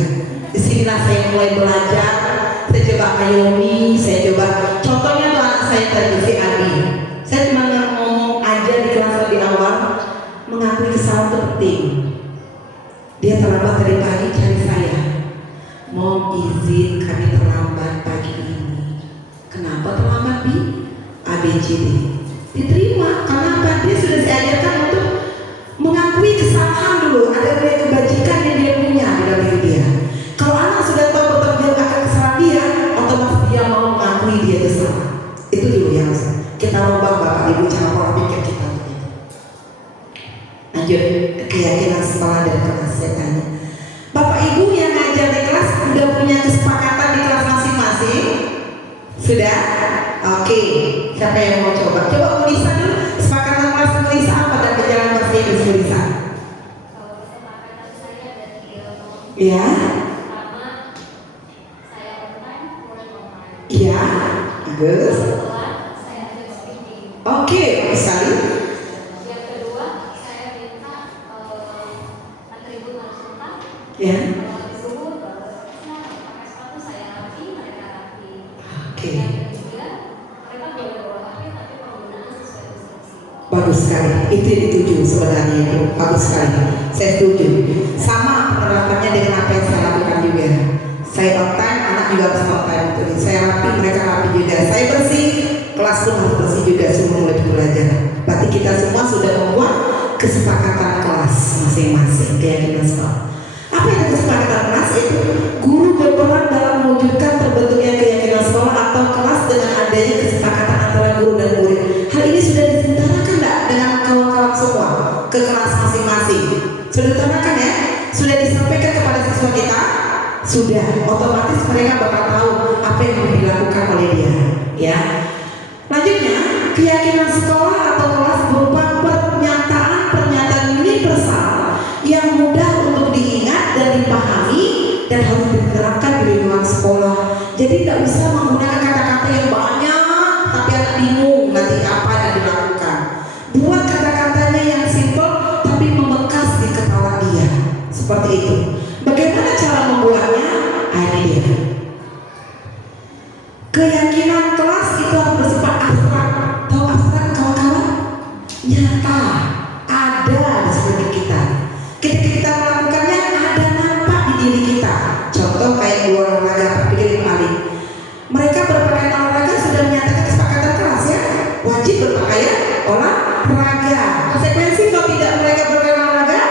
Disinilah saya mulai belajar. Saya coba ngayomi, saya coba. Contohnya tuh anak saya tadi si Adi. Saya cuma ngomong aja di kelas lebih awal, mengakui kesalahan itu penting. Dia terlambat dari pagi cari saya. Mohon izin kami terlambat pagi ini. Kenapa terlambat Bi? ABCD. Diterima karena apa? Dia sudah saya ajarkan untuk mengakui kesalahan dulu. Ada kebajikan yang dia punya di dalam diri dia. Kalau anak sudah tahu bertanggung jawab akan kesalahan dia, otomatis dia mau mengakui dia itu salah. Itu dulu yang kita ubah Bapak Ibu cara pola pikir kita. Lanjut keyakinan sekolah dan kelas saya tanya. Bapak Ibu yang ngajar di kelas sudah punya kesepakatan di kelas masing-masing? Sudah? Oke. Siapa yang mau coba? Coba Bu Lisa dulu. Kesepakatan kelas Bu Lisa apa dan berjalan bahasa Inggris Bu Lisa? Kalau kesepakatan saya ada 3 Iya. Pertama, saya online, mulai online. Iya. Bagus. Kedua, saya ada speaking. Oke, bagus sekali. Yang kedua, saya minta atribut harus lengkap. Ya. Kalau di subuh, pakai sepatu saya rapi, mereka rapi. Oke. Yang ketiga, mereka boleh bawa HP tapi penggunaan sesuai instruksi. Bagus sekali. Itu yang dituju sebenarnya itu. Bagus sekali. Saya setuju. Sama penerapannya dengan apa yang saya lakukan juga. Saya on time, anak juga harus on time. Saya rapi, mereka rapi juga. Saya bersih, kelas pun harus bersih juga. Semua mulai belajar. Berarti kita semua sudah membuat kesepakatan kelas masing-masing. Keyakinan sekolah. Apa yang kesepakatan kelas itu? Guru berperan dalam mewujudkan terbentuknya keyakinan sekolah atau kelas dengan adanya kesepakatan antara guru dan murid. Hal ini sudah diutarakan enggak dengan kawan-kawan semua ke kelas masing-masing? Sudah diutarakan ya? Sudah disampaikan kepada siswa kita? Sudah. Otomatis mereka bakal tahu apa yang mau dilakukan oleh dia. Ya. Lanjutnya, keyakinan sekolah atau kelas berupa pernyataan universal yang mudah untuk diingat dan dipahami dan harus diterapkan di lingkungan sekolah. Jadi tidak bisa menggunakan kata-kata yang banyak tapi anak bingung nanti apa yang dilakukan. Buat kata-katanya yang simpel tapi membekas di kepala dia. Seperti itu. Bagaimana cara membuatnya? Ini dia. Keyakinan kelas itu harus bersifat abstrak. Tahu abstrak kawan-kawan? Nyata. Ada di sekitar kita. Ketika kita melakukannya ada nampak di diri kita. Contoh kayak dua olahraga, pikirin paling. Mereka berpakaian olahraga sudah menyatakan kesepakatan kelas ya. Wajib berpakaian olahraga. Konsekuensi kalau tidak mereka berpakaian olahraga,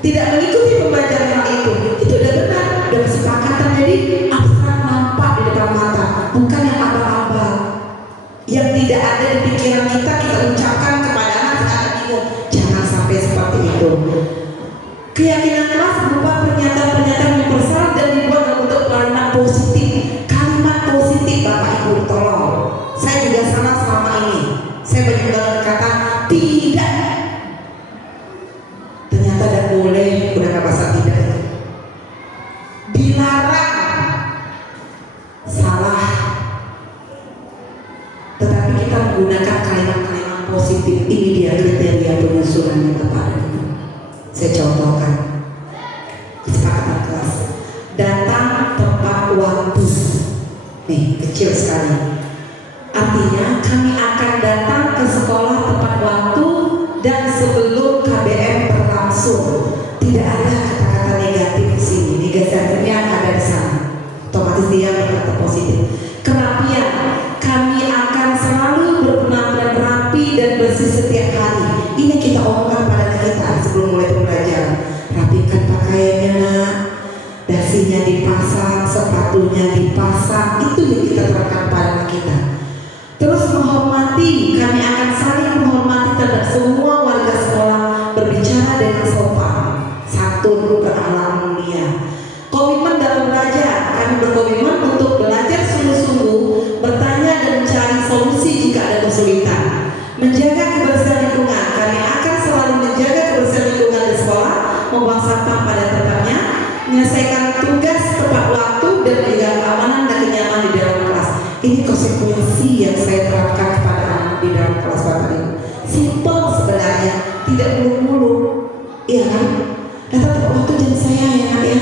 tidak mengikuti pembelajaran hal itu udah benar, udah kesepakatan. Jadi abstrak nampak di depan mata, bukan yang abal-abal yang tidak ada di pikiran kita ucapkan kepada anak bingung. Jangan sampai seperti itu. Keyakinan kelas berupa pernyataan-pernyataan universal dan dibuat dalam bentuk kalimat positif. Kalimat positif Bapak Ibu tolong. Saya juga salah selama ini. Saya banyak banget kata tidak. Ternyata dan boleh udah nggak bahasa tidak. Dilarang. Salah. Tetapi kita menggunakan kalimat-kalimat positif. Ini dia kriteria penyusunannya kepada kita. Saya contohkan kesepakatan kelas. Datang tepat waktu. Nih kecil sekali. Artinya kami akan datang ke sekolah tepat waktu dan sebelum KBM berlangsung. Tidak ada kata-kata negatif di sini. Negatifnya ada di sana. Otomatis dia berkata positif. Kerapian. Kami akan selalu berpenampilan rapi dan bersih setiap hari. Ini kita omongkan pada kita sebelum mulai pembelajaran. Rapikan pakaiannya nak, dasinya dipasang, sepatunya dipasang. Itu yang kita terapkan pada kita. Terus menghormati. Kami akan saling menghormati terhadap semua warga sekolah, berbicara dengan sopan, santun, Ini konsekuensi yang saya terapkan kepada anak di dalam kelas Bapak Ibu. Simpel sebenarnya, tidak muluk-muluk, iya kan? Datang tepat waktu jam saya ya nak ya.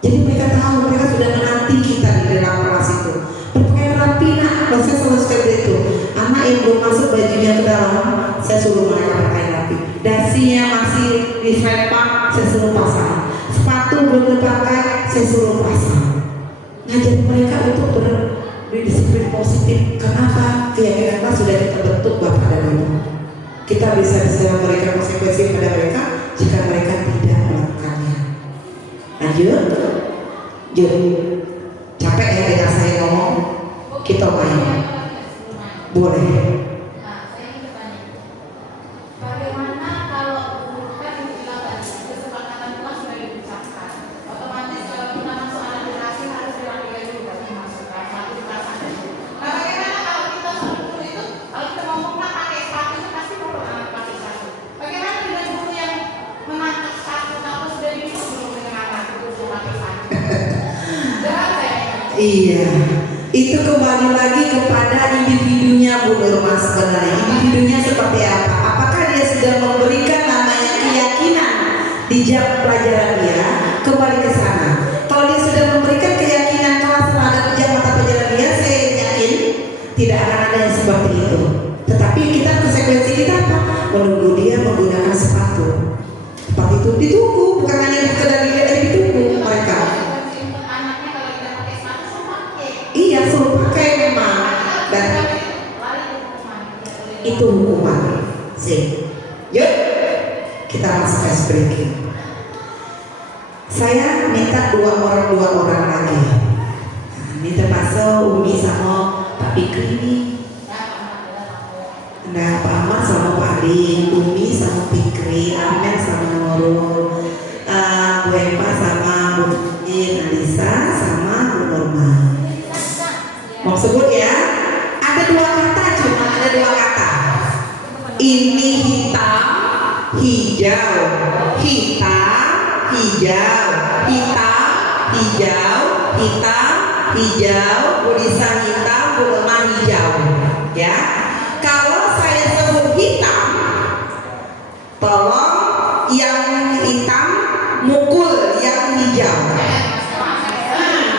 Jadi mereka tahu, mereka sudah menanti kita di dalam kelas itu. Berpakaian rapi nak, kalau saya selalu seperti itu. Anak yang belum masuk bajunya ke dalam, saya suruh mereka berpakaian rapi. Dasinya masih di sepak, saya suruh pasang. Sepatu belum dipakai, saya suruh pasang. Ngajar mereka untuk berdisiplin positif. Kenapa? Keyakinan kita sudah kita bentuk Bapak dan Ibu. Kita bisa memberikan konsekuensi pada mereka jika mereka tidak melakukannya. Lanjut, yuk. Capek ya dengan saya ngomong? Kita main. Boleh. Nah, saya ingin bertanya, bagaimana kalau kan dibilang tadi kesepakatan kelas sudah diucapkan, otomatis kalau kita masuk administrasi harus dilakukan dulu baru dimasukkan satu di kelas ada. Nah, bagaimana kalau kita suruh guru itu, kalau kita ngomong pakai sepatu itu pasti mau pakai sepatu. Bagaimana dengan guru yang memakai sepatu kalau sudah disuruh dengan anak itu pakai sepatu? Jangan saya. Iya, itu kembali lagi kepada individunya Bu Nurma sebenarnya. Individunya seperti apa? Apakah dia sudah memberikan namanya keyakinan di jam pelajaran dia? Kembali ke sana. Kalau dia sudah memberikan keyakinan kelas terhadap jam mata pelajaran dia, saya yakin tidak akan ada yang seperti itu. Tetapi kita konsekuensi kita apa? Menunggu dia menggunakan sepatu. Sepatu itu ditunggu, bukan hanya sekedar ditunggu mereka. Iya, suruh pakai memang, dan itu hukuman. Sip. Yuk, kita masuk ice breaking. Saya minta dua orang lagi. Ini termasuk Umi sama Pak Fikri ini. Nah, Pak Ahmad sama Pak Ali, Umi sama Fikri, Amen sama Nurul, Bu Eva sama Bu Alisa sama Bu Nurma. Mau sebut ya? Ada dua kata, cuma ada dua kata. Ini hitam, hijau, hitam, hijau, hitam, hijau, hitam, hijau, Bu Lisa hitam, Bu Nurma hijau. Ya, kalau saya sebut hitam, tolong yang hitam mukul yang hijau.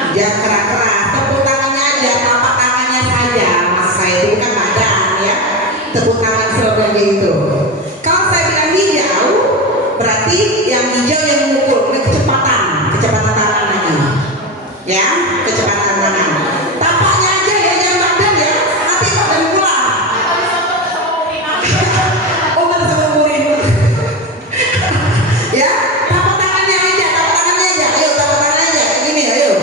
Jangan keras-keras, tepuk tangannya aja, tapak tangannya saja. Mas saya itu kan badan ya, tepuk tangan seperti itu. Kalau saya bilang hijau, berarti yang hijau yang mukul, kecepatan tangan lagi. Ya, kecepatan tangan. Tapaknya aja ya, jangan badan ya. Nanti badan pulang. Oh, betul murid. Ya, tapak tangannya aja. Ayo, tapak tangannya aja. Kayak gini, ayo.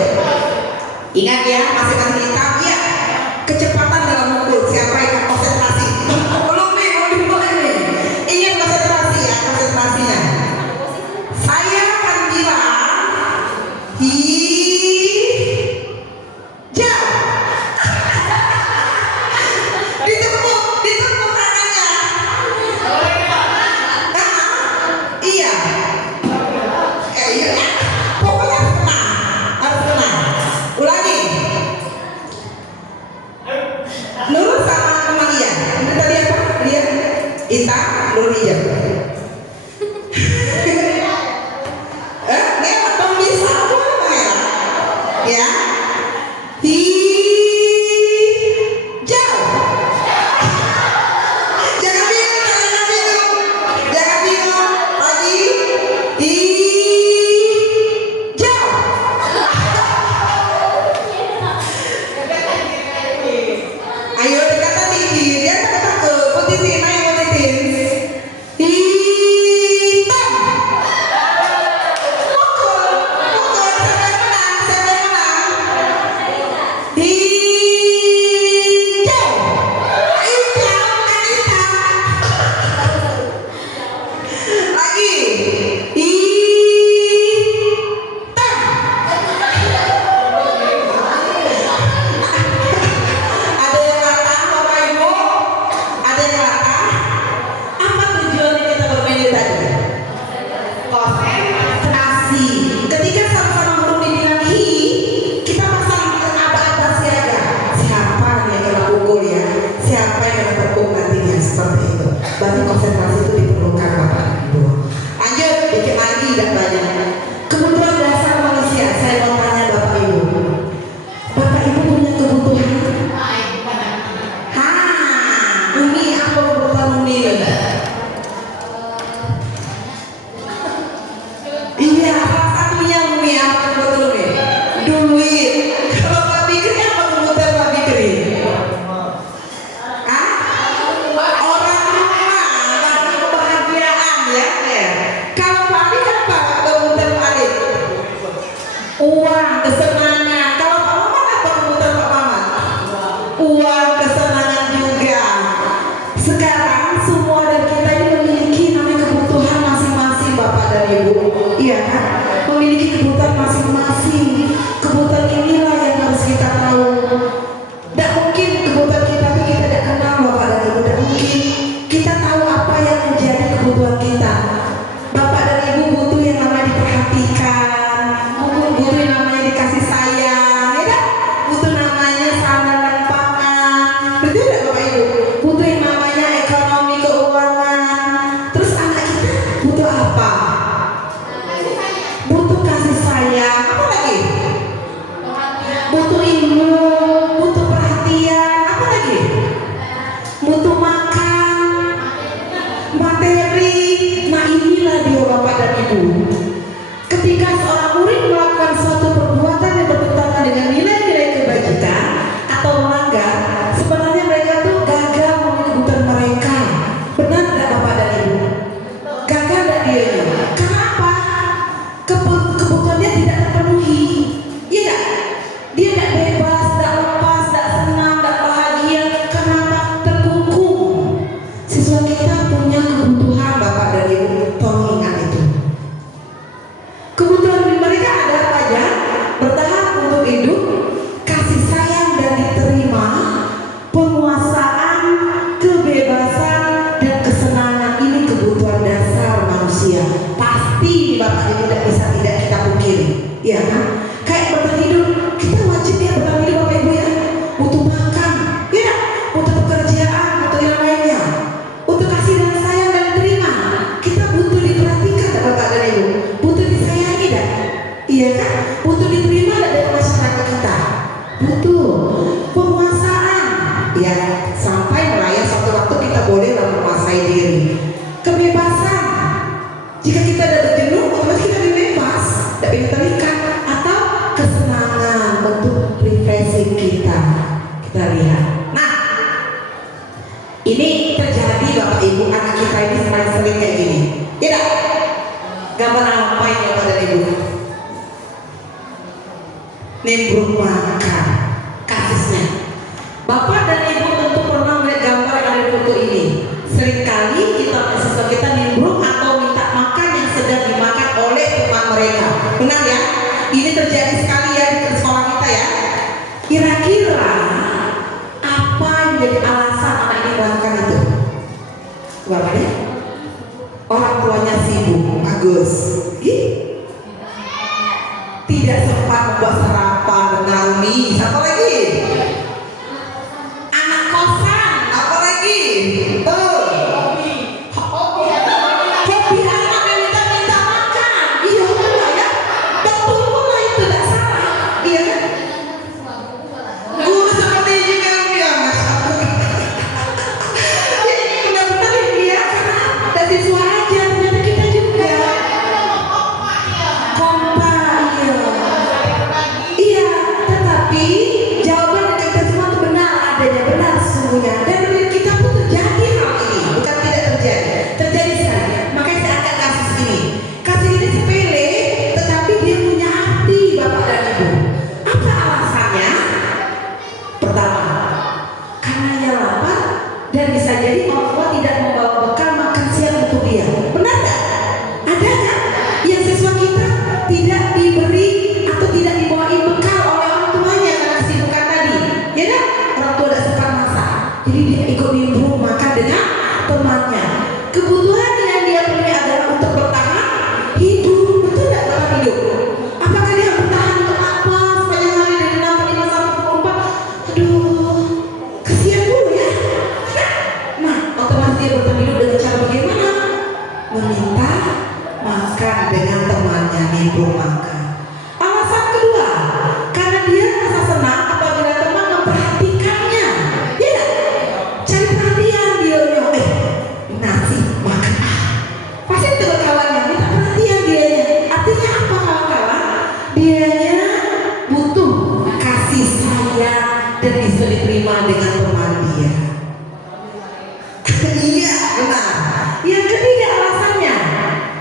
Ingat ya, masing-masing hitam ya. Kecepatan dalam mukul. Siapa yang konsentrasi? Belum nih, mau dimulai nih. Ingat konsentrasi ya, konsentrasinya. Saya akan bilang hijau. Ditepuk tangannya. Iya. Iya. Pokoknya harus tenang. Ulangi. Nurul sama Amalia. Ini tadi apa? Dia hitam, Nurul hijau. Merah, dong bisa apa merah? Ya. Hijau. Jangan bingung. Lagi. Hijau. Ayo dikata tinggi, dia kata ke putitin, ayo putitin. Hitam. Pukul, siapa yang menang? Hijau. Bukan hitam. Lagi. Hitam. Ada yang latah Bapak Ibu? Ada yang latah? Apa tujuannya kita bermain tadi? Konsentrasi. Ketika sama-sama huruf dibilang hi, kita pasang aba-aba siaga. Siap. Butuh apa? Kasih sayang. Butuh kasih sayang. Apa lagi? Perhatian. Butuh ilmu, butuh perhatian. Apa lagi? Butuh makan, materi. Nah inilah dia Bapak dan Ibu. Ketika seorang murid melakukan suatu perbuatan yang bertentangan dengan nilai-nilai kebajikan atau melanggar, sebenarnya mereka tuh gagal memenuhi kebutuhan mereka. Benar tidak Bapak dan Ibu? Gagal tidak dia? Karena apa? Kebutuhannya tidak terpenuhi. Iya tidak? Dia tidak bebas, tidak lepas, tidak senang, tidak bahagia. Karena apa? Terkungkung. Siswa kita punya kebutuhan Bapak dan Ibu. Tolong ingat itu. Kebutuhan mereka ada apa aja? Bertahan untuk hidup, kasih sayang dan diterima, penguasaan, kebebasan dan kesenangan. Ini kebutuhan dasar manusia. Pasti Bapak Ibu tidak bisa tidak kita pungkiri, ya kan? Kayak bertahan hidup, kita wajib ya bertahan hidup Bapak Ibu ya. Butuh makan, ya, butuh pekerjaan, butuh yang lainnya, butuh kasih dan sayang dan diterima. Kita butuh diperhatikan Bapak dan Ibu, butuh disayangi dah, iya kan? Butuh diterima dari masyarakat kita, butuh penguasaan, ya, sampai melayani suatu waktu kita boleh menguasai diri. Kebebasan, jika kita ada jenuh, otomatis kita bebas, tidak ingin terikat. Atau kesenangan untuk refreshing kita. Kita lihat. Nah, ini terjadi Bapak Ibu, anak kita ini sering kayak gini. Tidak? Gambar apa ini Bapak dan Ibu? Nimbrung makan, kasusnya. Bapak dan Ibu tentu pernah melihat gambar yang ada di foto ini. Seringkali siswa kita nimbrung atau minta makan yang sedang dimakan oleh teman mereka. Benar ya? Ini terjadi sekali ya di sekolah kita ya. Kira-kira apa yang menjadi alasan anak ini melakukan itu? Bapak ya? Orang tuanya sibuk, bagus. Tidak sempat membuat sarapan dengan mie. Apa lagi? Anak kosan, apa lagi? Hobi anak yang minta makan. Iya betul ya. Betul pula itu tidak salah. Iya kan? Guru seperti juga dia Mas. Jadi benar-benar dia karena ada siswa aja, ternyata kita juga kompak. Iya, tetapi jawaban dari kita semua itu benar adanya, benar sesungguhnya. Dan dari kita pun terjadi hal ini, bukan tidak terjadi, terjadi sekali. Makanya saya angkat kasus ini. Kasus ini sepele, tetapi dia punya arti Bapak dan Ibu. Apa alasannya? Pertama, karena ia lapar dan bisa jadi orang tua tidak membawa bekal makan siang untuk dia. Benar tak? Ada kan? Yang siswa kita tidak diberi atau tidak dibawain bekal oleh orang tuanya karena kesibukan tadi, ya kan? Orang tua tidak sempat masak, jadi dia ikut nimbrung makan dengan temannya. Kebutuhan yang dia punya adalah untuk bertahan hidup, betul tidak bertahan hidup? Apakah dia bertahan untuk apa sepanjang hari dari 65 sampai 24? Aduh, kesian dulu ya. Nah, otomatis dia bertahan hidup dengan cara bagaimana? Meminta makan dengan temannya, nimbrung makan. Alasan kedua, karena dia merasa senang apabila teman memperhatikannya. Ya, cari perhatian dia. Nasi makan. Pasti itu kawannya minta perhatian dianya. Artinya apa kawan-kawan? Dianya butuh kasih sayang dan bisa diterima dengan teman dia. Iya, benar. Yang ketiga alasannya,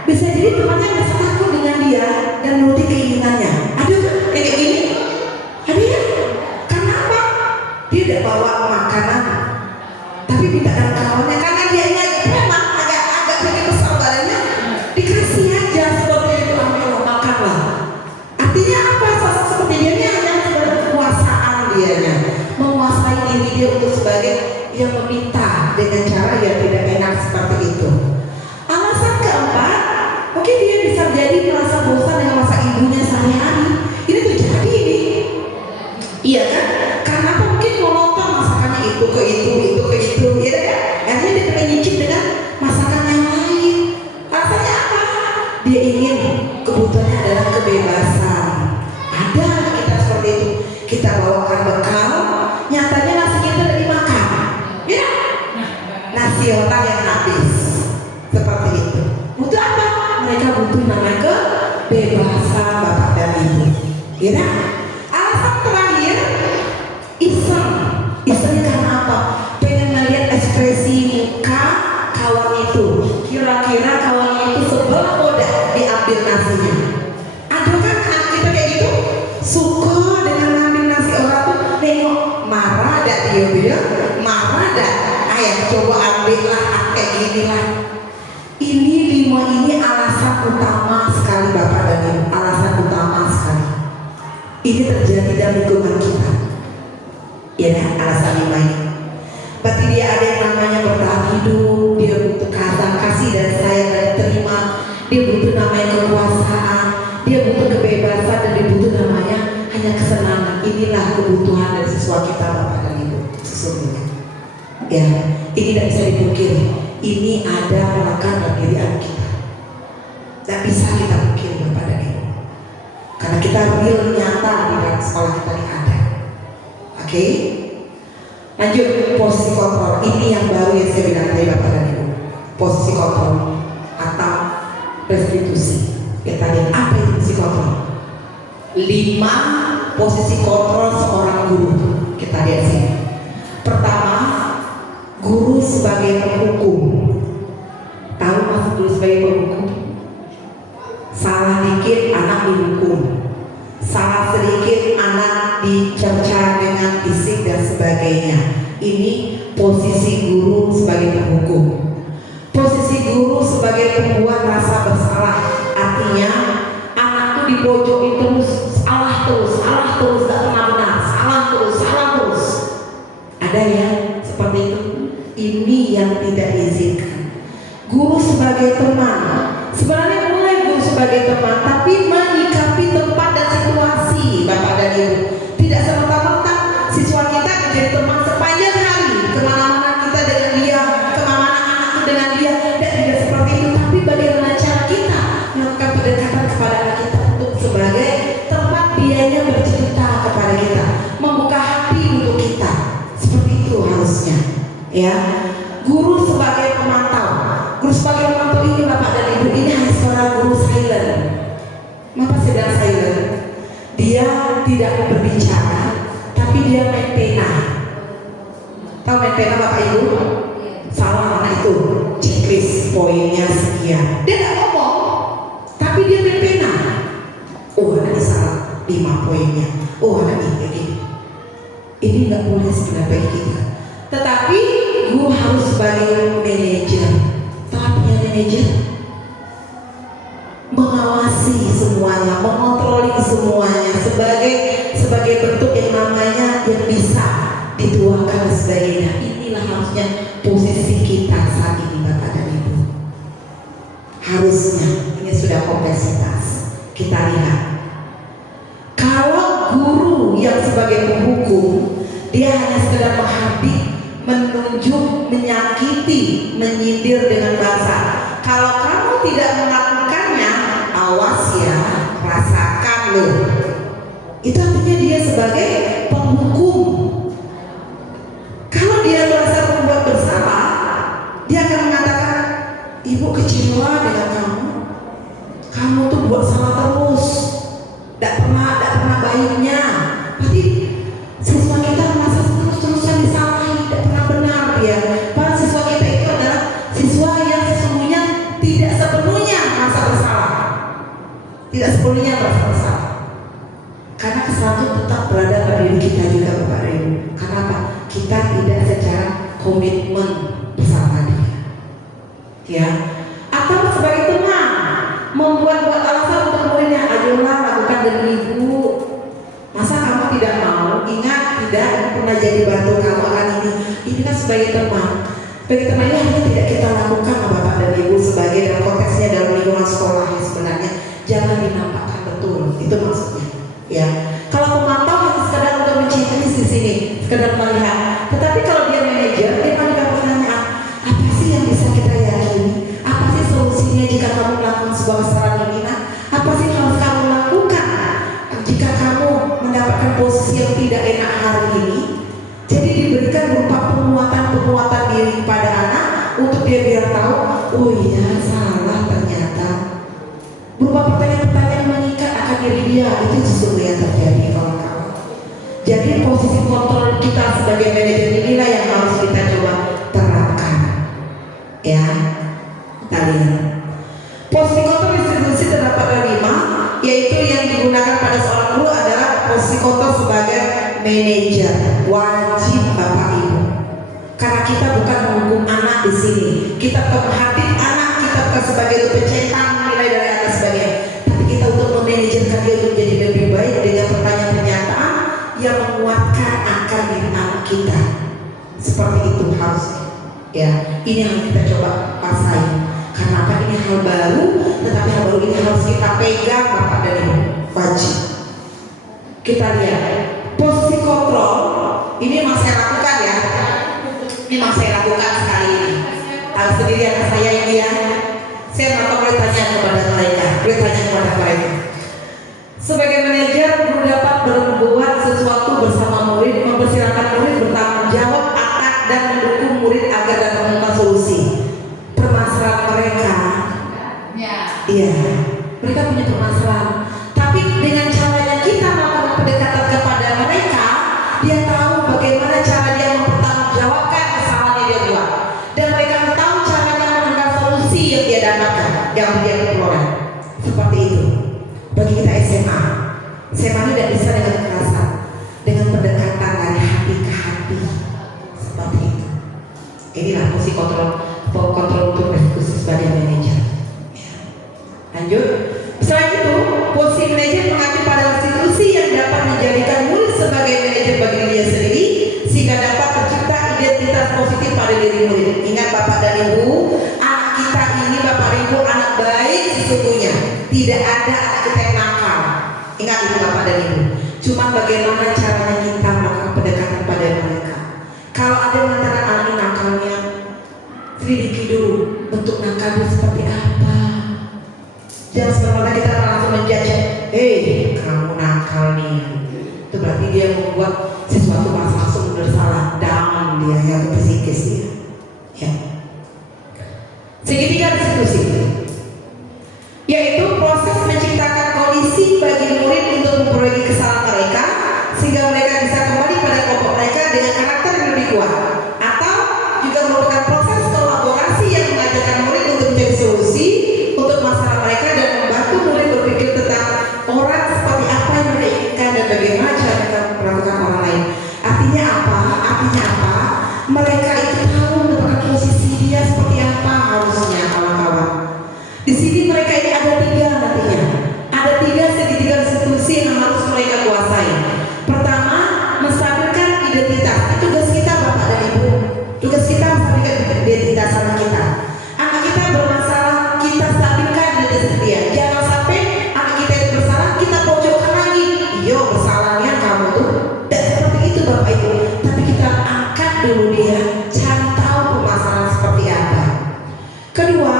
bisa jadi temannya merasa takut dengan dia dan menuruti tawarin bekal, nyatanya nasi kita udah dimakan. Ya, nasi otak yang habis. Seperti itu. Butuh apa? Mereka butuh namanya kebebasan Bapak dan Ibu. Ya, alasan terakhir iseng. Isengnya karena apa? Pengen melihat ekspresi muka kawan itu. Kira-kira kawan itu sebelah udah diambil nasinya. Ada kan anak kita kayak gitu? Suka dengan ngambil nasi orang tuh, nengok marah dah dia, marah dah. Ayo coba ambil lah kayak gini lah. Ini 5 ini alasan utama sekali Bapak dan Ibu, alasan utama sekali. Ini terjadi dalam lingkungan kita. Ya, alasan 5 ini. Berarti dia ada yang namanya bertahan hidup, dia butuh kasih dan sayang dan terima, dia butuh namanya kekuasaan, dia butuh kebebasan, dan dia butuh namanya hanya kesenangan. Inilah kebutuhan dari siswa kita Bapak dan Ibu sesungguhnya. Ya, ini tidak bisa dipungkiri. Ini ada melekat dalam diri anak kita. Tidak bisa kita pungkiri Bapak dan Ibu. Karena kita real nyata di dalam sekolah kita ini ada. Oke? Lanjut, posisi kontrol. Ini yang baru yang saya bilang tadi Bapak dan Ibu. Posisi kontrol atau restitusi. Kita lihat apa itu posisi kontrol. 5 posisi kontrol seorang guru. Kita lihat sini. Pertama, guru sebagai penghukum. Tahu maksud guru sebagai penghukum? Salah dikit anak dihukum, salah sedikit anak dicerca dengan fisik dan sebagainya. Ini posisi guru sebagai penghukum. Posisi guru sebagai pembuat rasa bersalah. Artinya anak itu dipojokin terus, salah terus, tak pernah benar, salah terus. Ada ya seperti itu. Ini yang tidak diizinkan. Guru sebagai teman. Sebenarnya mulai guru sebagai teman, tapi menyikapi tempat dan situasi Bapak dan Ibu. Tidak serta-merta siswa kita menjadi teman sepanjang hari. Kemana-mana kita dengan dia, kemana-mana anak itu dengan dia. Dan tidak seperti itu. Tapi bagaimana cara kita melakukan pendekatan kepada anak kita untuk sebagai tempat dianya bercerita kepada kita, membuka hati untuk kita. Seperti itu harusnya. Ya, guru sebagai pemantau. Guru sebagai pemantau ini Bapak dan Ibu, ini hanya seorang guru silent. Mengapa saya bilang silent? Dia tidak berbicara, tapi dia main pena. Tahu main pena Bapak Ibu? Salah mana itu? Checklist poinnya sekian. Dia tidak ngomong, tapi dia main pena. Oh, ada salah 5 poinnya. Oh, ada ini. Ini nggak boleh sebenarnya bagi kita. Tetapi guru harus sebagai manajer. Telah punya manajer, mengawasi semuanya, mengontroli semuanya sebagai bentuk yang namanya yang bisa dituangkan dan sebagainya. Inilah harusnya posisi kita saat ini Bapak dan Ibu. Harusnya ini sudah kompleksitas. Kita lihat. Kalau guru yang sebagai penghukum, dia hanya sekedar menghadik, menunjuk, menyakiti, menyindir dengan bahasa. Kalau kamu tidak melakukannya, awas ya, rasakan loh. Itu artinya dia sebagai penghukum. Kalau dia merasa membuat bersalah, dia akan mengatakan, ibu kecewa dengan kamu. Kamu tuh buat salah terus, tidak pernah baiknya. Berarti siswa kita merasa terus-terusan disalahi, tidak pernah benar dia. Padahal siswa kita itu adalah siswa yang sesungguhnya tidak sepenuhnya merasa bersalah. Tidak sepenuhnya merasa bersalah. Karena kesalahan itu tetap berada pada diri kita juga Bapak dan Ibu. Karena apa? Kita tidak secara komitmen bersama dia. Ya. Atau sebagai teman membuat alasan untuk muridnya, ayolah lakukan demi ibu. Masa kamu tidak mau? Ingat, tidak pernah jadi bantu kamu akan ini. Ini kan sebagai teman. Sebagai teman ini harusnya tidak kita lakukan Bapak dan Ibu sebagai dalam konteksnya dalam lingkungan sekolah yang sebenarnya jangan dinampakkan betul. Itu maksudnya. Ya. Kalau pemantau hanya sekedar untuk mencari di sini, sekedar melihat. Tetapi kalau dia manajer, dia akan dapat pertanyaan, apa sih yang bisa kita yakini? Apa sih solusinya jika kamu melakukan sebuah kesalahan ini? Apa sih yang harus kamu lakukan jika kamu mendapatkan posisi yang tidak enak hari diberikan berupa penguatan diri kepada anak untuk dia biar tahu, oh iya salah ternyata. Berupa pertanyaan-pertanyaan mengikat akan diri dia, itu sesungguhnya terjadi kawan-kawan. Jadi posisi kontrol kita sebagai manajer inilah yang harus kita coba terapkan. Ya, kita lihat. Posisi kontrol institusi terdapat ada 5, yaitu yang digunakan pada seorang guru adalah posisi kontrol sebagai manajer. Wajib Bapak Ibu. Karena kita bukan menghukum anak di sini. Kita menghadir anak kita bukan sebagai pencetak nilai dari atas sebagainya. Tapi kita untuk memanajerkan dia untuk menjadi lebih baik dengan pertanyaan-pernyataan yang menguatkan akan diri anak kita. Seperti itu harusnya. Ya, ini yang kita coba pasai. Karena apa, ini hal baru, tetapi hal baru ini harus kita pegang Bapak dan Ibu. Wajib. Kita lihat posisi kontrol. Ini memang saya lakukan ya. Ini memang saya lakukan sekali ini. Tahu sendiri anak saya ini ya. Saya nggak boleh tanya kepada mereka. Boleh tanya kepada mereka. Sebagai manajer, guru dapat berbuat sesuatu bersama murid, mempersilahkan murid bertanggung jawab atas dan mendukung murid agar dapat menemukan solusi permasalahan mereka. Iya, mereka punya permasalahan. Tapi dengan caranya kita melakukan pendekatan kepada mereka, dia tahu bagaimana cara dia mempertanggungjawabkan kesalahan yang dia buat, dan mereka tahu caranya menemukan solusi yang dia dapatkan, yang dia peroleh. Seperti itu. Bagi kita SMA ini tidak bisa dengan kekerasan, dengan pendekatan dari hati ke hati. Seperti itu. Inilah posisi kontrol untuk eksekusi sebagai manajer. Lanjut. Selain itu, posisi manajer mengacu pada institusi yang dapat menjadikan murid sebagai manajer bagi dirinya sendiri, sehingga dapat tercipta identitas positif pada diri murid. Ingat Bapak dan Ibu, anak kita ini Bapak dan Ibu anak baik sesungguhnya. Tidak ada anak kita yang nakal. Ingat itu Bapak dan Ibu. Cuma bagaimana caranya kita melakukan pendekatan pada mereka. Kalau ada yang mengatakan anak ini nakalnya, selidiki dulu bentuk nakalnya seperti apa. Jangan sebenarnya kita langsung menjudge, hei kamu nakal nih. Itu berarti dia membuat sesuatu langsung bersalah, down dia yang psikis dia. Ya. Segitiga institusi, yaitu proses menciptakan kondisi bagi murid untuk memperbaiki kesalahan mereka sehingga mereka bisa kembali pada kelompok mereka dengan karakter yang lebih kuat, atau juga merupakan proses kolaborasi yang mengajarkan murid untuk mencari solusi untuk masalah mereka dan membantu murid berpikir tentang orang seperti apa yang mereka inginkan dan bagaimana cara mereka melakukan orang lain. Artinya apa? Mereka itu tahu menemukan posisi dia seperti apa harusnya kawan-kawan. Di sini mereka ini ada 3 nantinya. Ada 3 segitiga institusi yang harus mereka kuasai. Pertama, menstabilkan identitas. Itu tugas kita Bapak dan Ibu. Tugas kita menstabilkan identitas anak kita. Anak kita bermasalah, kita stabilkan identitas dia. Jangan sampai anak kita itu bersalah, kita pojokkan lagi. Yo, bersalahnya kamu tuh. Dan seperti itu Bapak Ibu. Tapi kita angkat dulu dia, cari tahu permasalahan seperti apa. Kedua,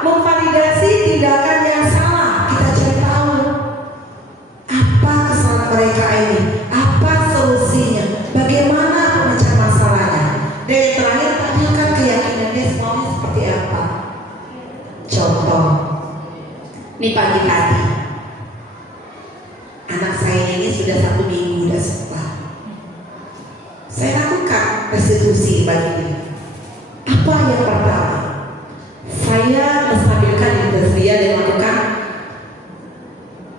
memvalidasi tindakan yang salah. Kita cari tahu apa kesalahan mereka ini, apa solusinya, bagaimana memecah masalahnya. Dan yang terakhir, tanyakan keyakinan dia semuanya seperti apa. Contoh, ini pagi tadi anak saya ini sudah 1 minggu sudah sekolah. Saya lakukan restitusi bagi dia. Apa yang pertama? Saya menstabilkan identitas dia dan melakukan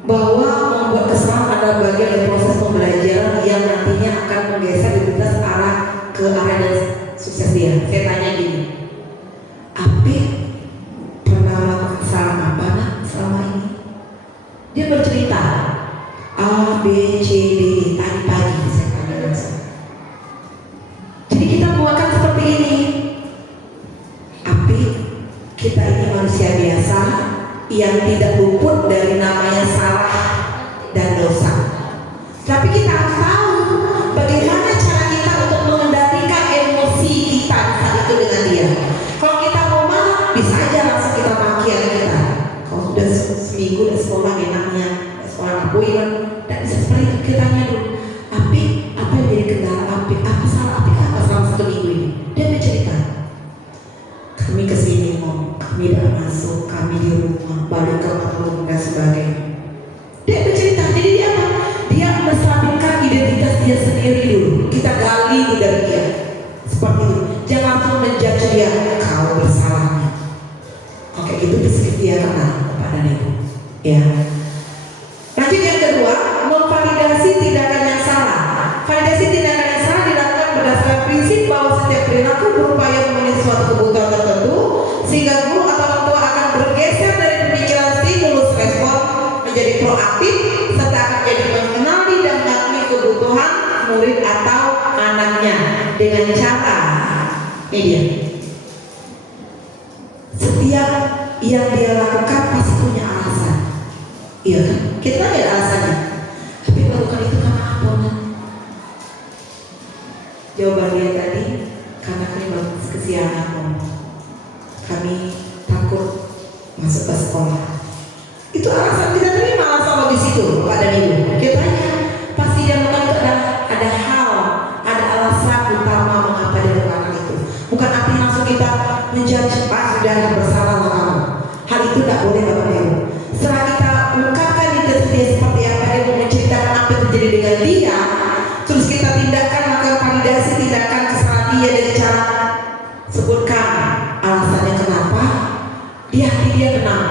bahwa membuat kesalahan adalah bagian dari proses pembelajaran yang nantinya akan menggeser identitas ke arah dan sukses dia. Saya tanya gini, Apik pernah melakukan kesalahan apa nak selama ini? Dia bercerita A, B, C, D tadi pagi saya tanya langsung. Jadi kita buatkan seperti ini. Apik, kita ini manusia biasa yang tidak luput dari namanya salah dan dosa. Tapi kita harus tahu bagaimana cara kita untuk mengendalikan emosi kita saat itu dengan dia. Kalau kita mau marah, bisa aja langsung kita maki anak kita. Kalau sudah seminggu dan sekolah enaknya, sekolah lakuin, dan bisa seperti itu kita tanya dulu, Apik, apa yang jadi kendala Apik? Apa salah Apik? balik ke maklum dan sebagainya. Dia bercerita, jadi dia apa? Dia menstabilkan identitas dia sendiri dulu. Kita gali dari dia seperti itu. Jangan langsung menjudge dia, kau bersalah. Oke, itu bisnis dia kenal kepada ibu. Ya. Lanjut yang kedua, memvalidasi tindakan yang salah. Validasi tindakan yang salah dilakukan berdasarkan prinsip bahwa setiap perilaku berupaya memenuhi suatu kebutuhan tertentu, sehingga guru atau orang tua akan bergeser dari pemikiran stimulus respon menjadi proaktif, serta akan jadi mengenali dan mengakui kebutuhan murid atau anaknya dengan cara ini dia. Setiap yang dia lakukan pasti punya alasan. Iya kan? Kita ada alasannya. Tapi melakukan itu karena apa? Jawaban dia tadi, karena kami bagus kesiangan. Kami takut masuk ke sekolah. Itu alasan, kita terima alasan logis itu, Bapak dan Ibu. Kita tanya, pasti dia mengatakan ada hal, ada alasan utama mengapa dia melakukan itu. Bukan artinya langsung kita menjudge, Pak sudah bersalah kamu. Hal itu tidak boleh, Bapak dan Ibu. Setelah kita ungkapkan identitas dia seperti apa, dia mau menceritakan apa yang terjadi dengan dia, terus kita tindakan, maka validasi tindakan kesalahan dia dengan cara sebutkan alasannya kenapa. Hati dia tenang,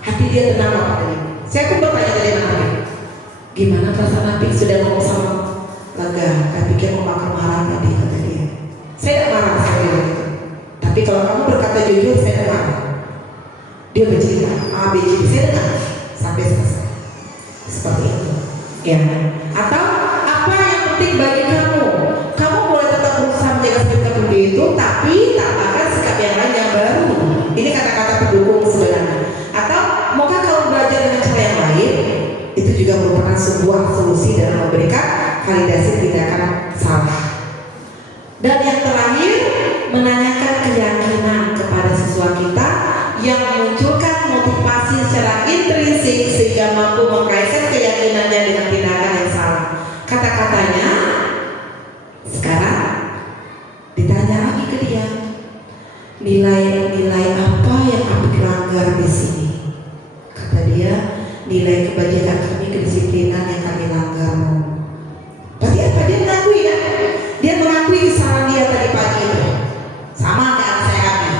hati dia tenang, Bapak dan Ibu. Saya pun bertanya tadi sama Nabi, gimana perasaan Nabi sudah ngomong sama lega? Saya pikir mau makan marah tadi, kata dia. Saya tidak marah, saya bilang gitu. Tapi kalau kamu berkata jujur, saya tidak marah. Dia bercerita A, B, C, saya dengar sampai selesai. Seperti itu, ya. Atau apa yang penting bagi kamu? Kamu boleh tetap berusaha menjaga sikap itu, tapi tambahkan sikap yang lain yang baru. Ini kata-kata pendukung sebenarnya. Atau maukah kamu belajar dengan cara yang lain? Itu juga merupakan sebuah solusi dalam memberikan validasi tindakan salah. Dan yang terakhir, menanyakan keyakinan kepada siswa kita yang memunculkan motivasi secara intrinsik sehingga mampu mengkaitkan keyakinannya dengan tindakan yang salah. Kata-katanya sekarang ditanya lagi ke dia, nilai-nilai apa yang aku dilanggar di sini? Kata dia, nilai kebajikan kami, kedisiplinan yang kami langgar. Berarti apa? Dia mengakui kan? Dia mengakui kesalahan dia tadi pagi itu. Sama kayak anak saya Abi.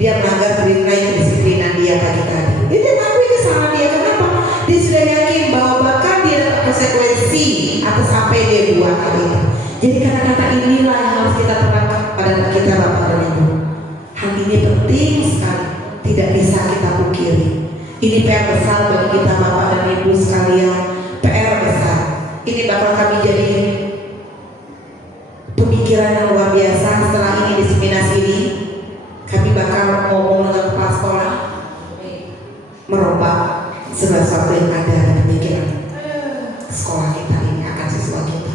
Dia melanggar nilai kedisiplinan dia pagi tadi. Dia mengakui kesalahan dia. Kenapa? Dia sudah yakin bahwa bahkan dia dapat konsekuensi atas apa yang dia buat hari itu. Jadi kata-kata inilah yang harus kita terapkan pada kita, Bapak dan Ibu. Hal ini penting sekali, tidak bisa kita pungkiri. Ini PR besar bagi kita, Bapak dan Ibu sekalian. PR besar. Ini bakal kami jadi pemikiran yang luar biasa. Setelah ini diseminasi ini, kami bakal ngomong dengan kepala sekolah, merubah segala sesuatu yang ada di pemikiran sekolah kita ini akan siswa kita.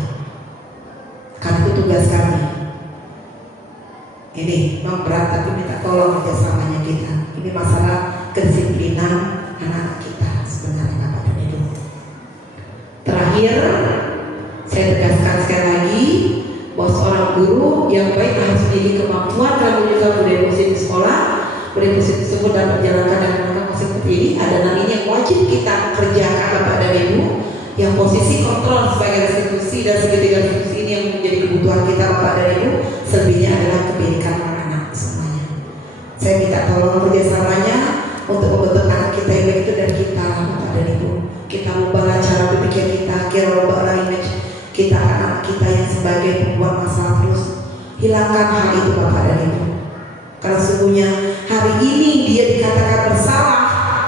Karena itu tugas kami. Ini memang berat, tapi minta tolong kerjasamanya kita. Ini masalah kedisiplinan anak-anak kita sebenarnya, Bapak dan Ibu. Terakhir, saya tegaskan sekali lagi bahwa seorang guru yang baik harus memiliki kemampuan dalam menunjukkan budaya positif sekolah. Budaya positif tersebut dapat menjalankan dengan menggunakan seperti ini. Ada namanya yang wajib kita kerjakan, Bapak dan Ibu. Yang posisi kontrol sebagai restitusi dan segitiga restitusi ini yang menjadi kebutuhan kita, Bapak dan Ibu. Selebihnya adalah kebaikan anak-anak semuanya. Saya minta tolong kerjasamanya untuk membentuk anak kita yang baik itu dari kita, Bapak dan Ibu. Kita ubahlah cara berpikir kita, kira ubahlah image kita, anak kita yang sebagai pembuat masalah terus. Hilangkan hal itu, Bapak dan Ibu. Karena sesungguhnya hari ini dia dikatakan bersalah,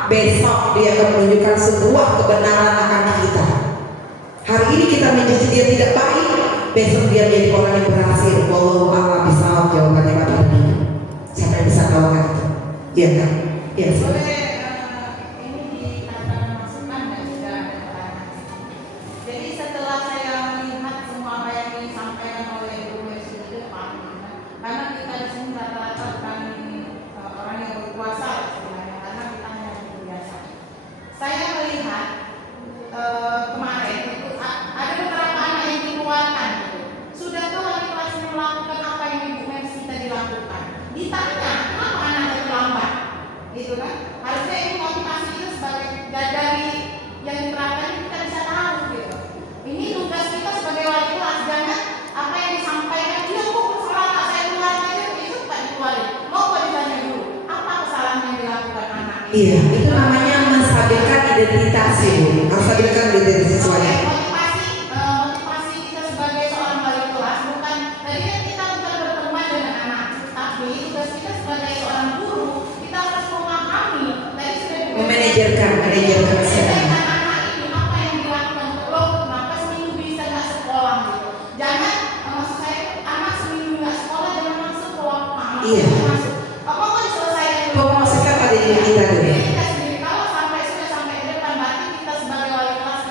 besok dia akan menunjukkan sebuah kebenaran akan kita. Hari ini kita menjadi dia tidak baik, besok dia menjadi orang yang berhasil. Wallahu a'lam bishawab, jawabannya Bapak dan Ibu. Siapa yang bisa tawarkan itu? Iya kan? Iya sih. Ini dikatakan masukan dan juga ada pertanyaan. Jadi setelah saya melihat semua apa yang disampaikan oleh Bu Messi itu, Pak, karena kita di sini rata-rata bukan orang yang berkuasa sebenarnya, karena kita hanya biasa. Saya melihat kemarin itu ada beberapa anak yang dikeluarkan. Sudah tahu wali kelasnya melakukan apa yang Ibu Messi tadi lakukan. Ditanya, kenapa anaknya terlambat? Gitu kan? Hari Iya, itu namanya menstabilkan identitas Ibu. Menstabilkan identitas siswanya. Motivasi kita sebagai seorang wali kelas bukan tadi kan kita bukan berteman dengan anak, tapi tugas kita sebagai seorang guru kita harus memahami tadi sudah Memanajerkan kesehatan. anak ini apa yang dilakukan loh, kenapa seminggu bisa nggak sekolah gitu. Jangan maksud saya anak seminggu nggak sekolah jangan langsung sekolah. Iya. Masuk. Apa mau diselesaikan dulu? Promosikan pada diri kita dulu. Jadi kita sendiri kalau sudah sampai ke depan berarti kita sebagai wali kelas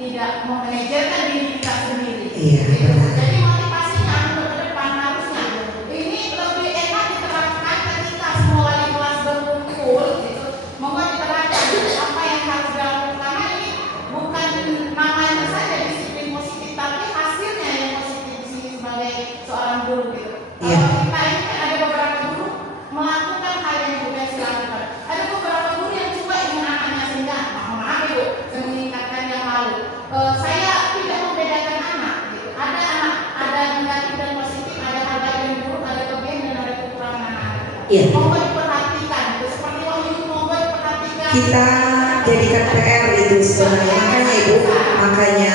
tidak memanajerkan diri kita sendiri. Iya, benar. Jadi motivasinya untuk ke depan harusnya ini lebih enak diterapkan ketika semua wali kelas berkumpul gitu. Mohon diterapkan apa yang harus dilakukan karena ini bukan namanya saja disiplin positif tapi hasilnya yang positif di sini sebagai seorang guru gitu. Iya. Kalau kita ini kan ada beberapa guru melakukan hal yang juga dilakukan. Ada beberapa guru yang cuek dengan anaknya sehingga maaf ibu meningkatkan yang malu. Saya tidak membedakan anak. Gitu. Ada anak, ada negatif dan positif, ada hal yang buruk, ada kelebihan dan ada kekurangan anak-anak kita. Iya. Mohon diperhatikan. Gitu. Seperti waktu itu mohon diperhatikan. Kita jadikan PR itu sebenarnya. Makanya Ibu, makanya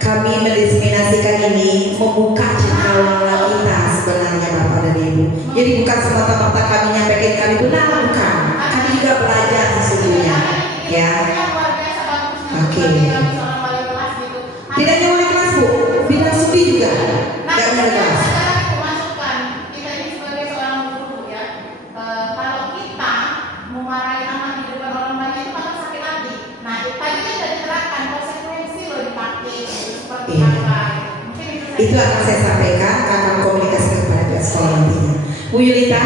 kami mendiseminasikan ini membuka cakrawala kita sebenarnya Bapak dan Ibu. Jadi bukan semata-mata kami nyampaikan kami benar, bukan. Kami juga belajar sesungguhnya. Ya. Oke. Tidak hanya wali kelas Bu, bidang studi juga. Tidak wali kelas. Sekarang aku masukkan kita ini sebagai seorang guru ya. Kalau kita memarahi anak di depan orang banyak itu bakal sakit hati. Nah, tadi kan sudah diterapkan konsekuensi loh dipakai seperti Iya. apa. Mungkin Itu akan saya sampaikan, akan komunikasi kepada pihak sekolah nantinya. Bu Yulita.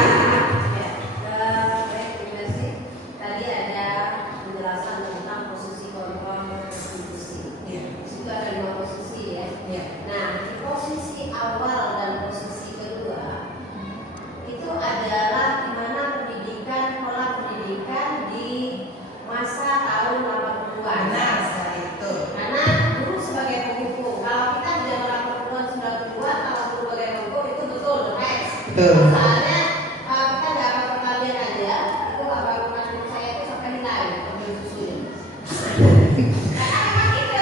Tadi ada penjelasan tentang posisi kontrol institusi. Di situ ada 2 posisi ya. Nah, di posisi awal dan posisi kedua itu adalah di mana pola pendidikan di masa tahun 80-an. Karena guru sebagai penghukum. Kalau kita di zaman 80-an 90-an, kalau guru sebagai penghukum itu betul the best. Betul. Soalnya kita nggak apa pertanian aja, itu apa saya itu sampai nilai ambil susunya.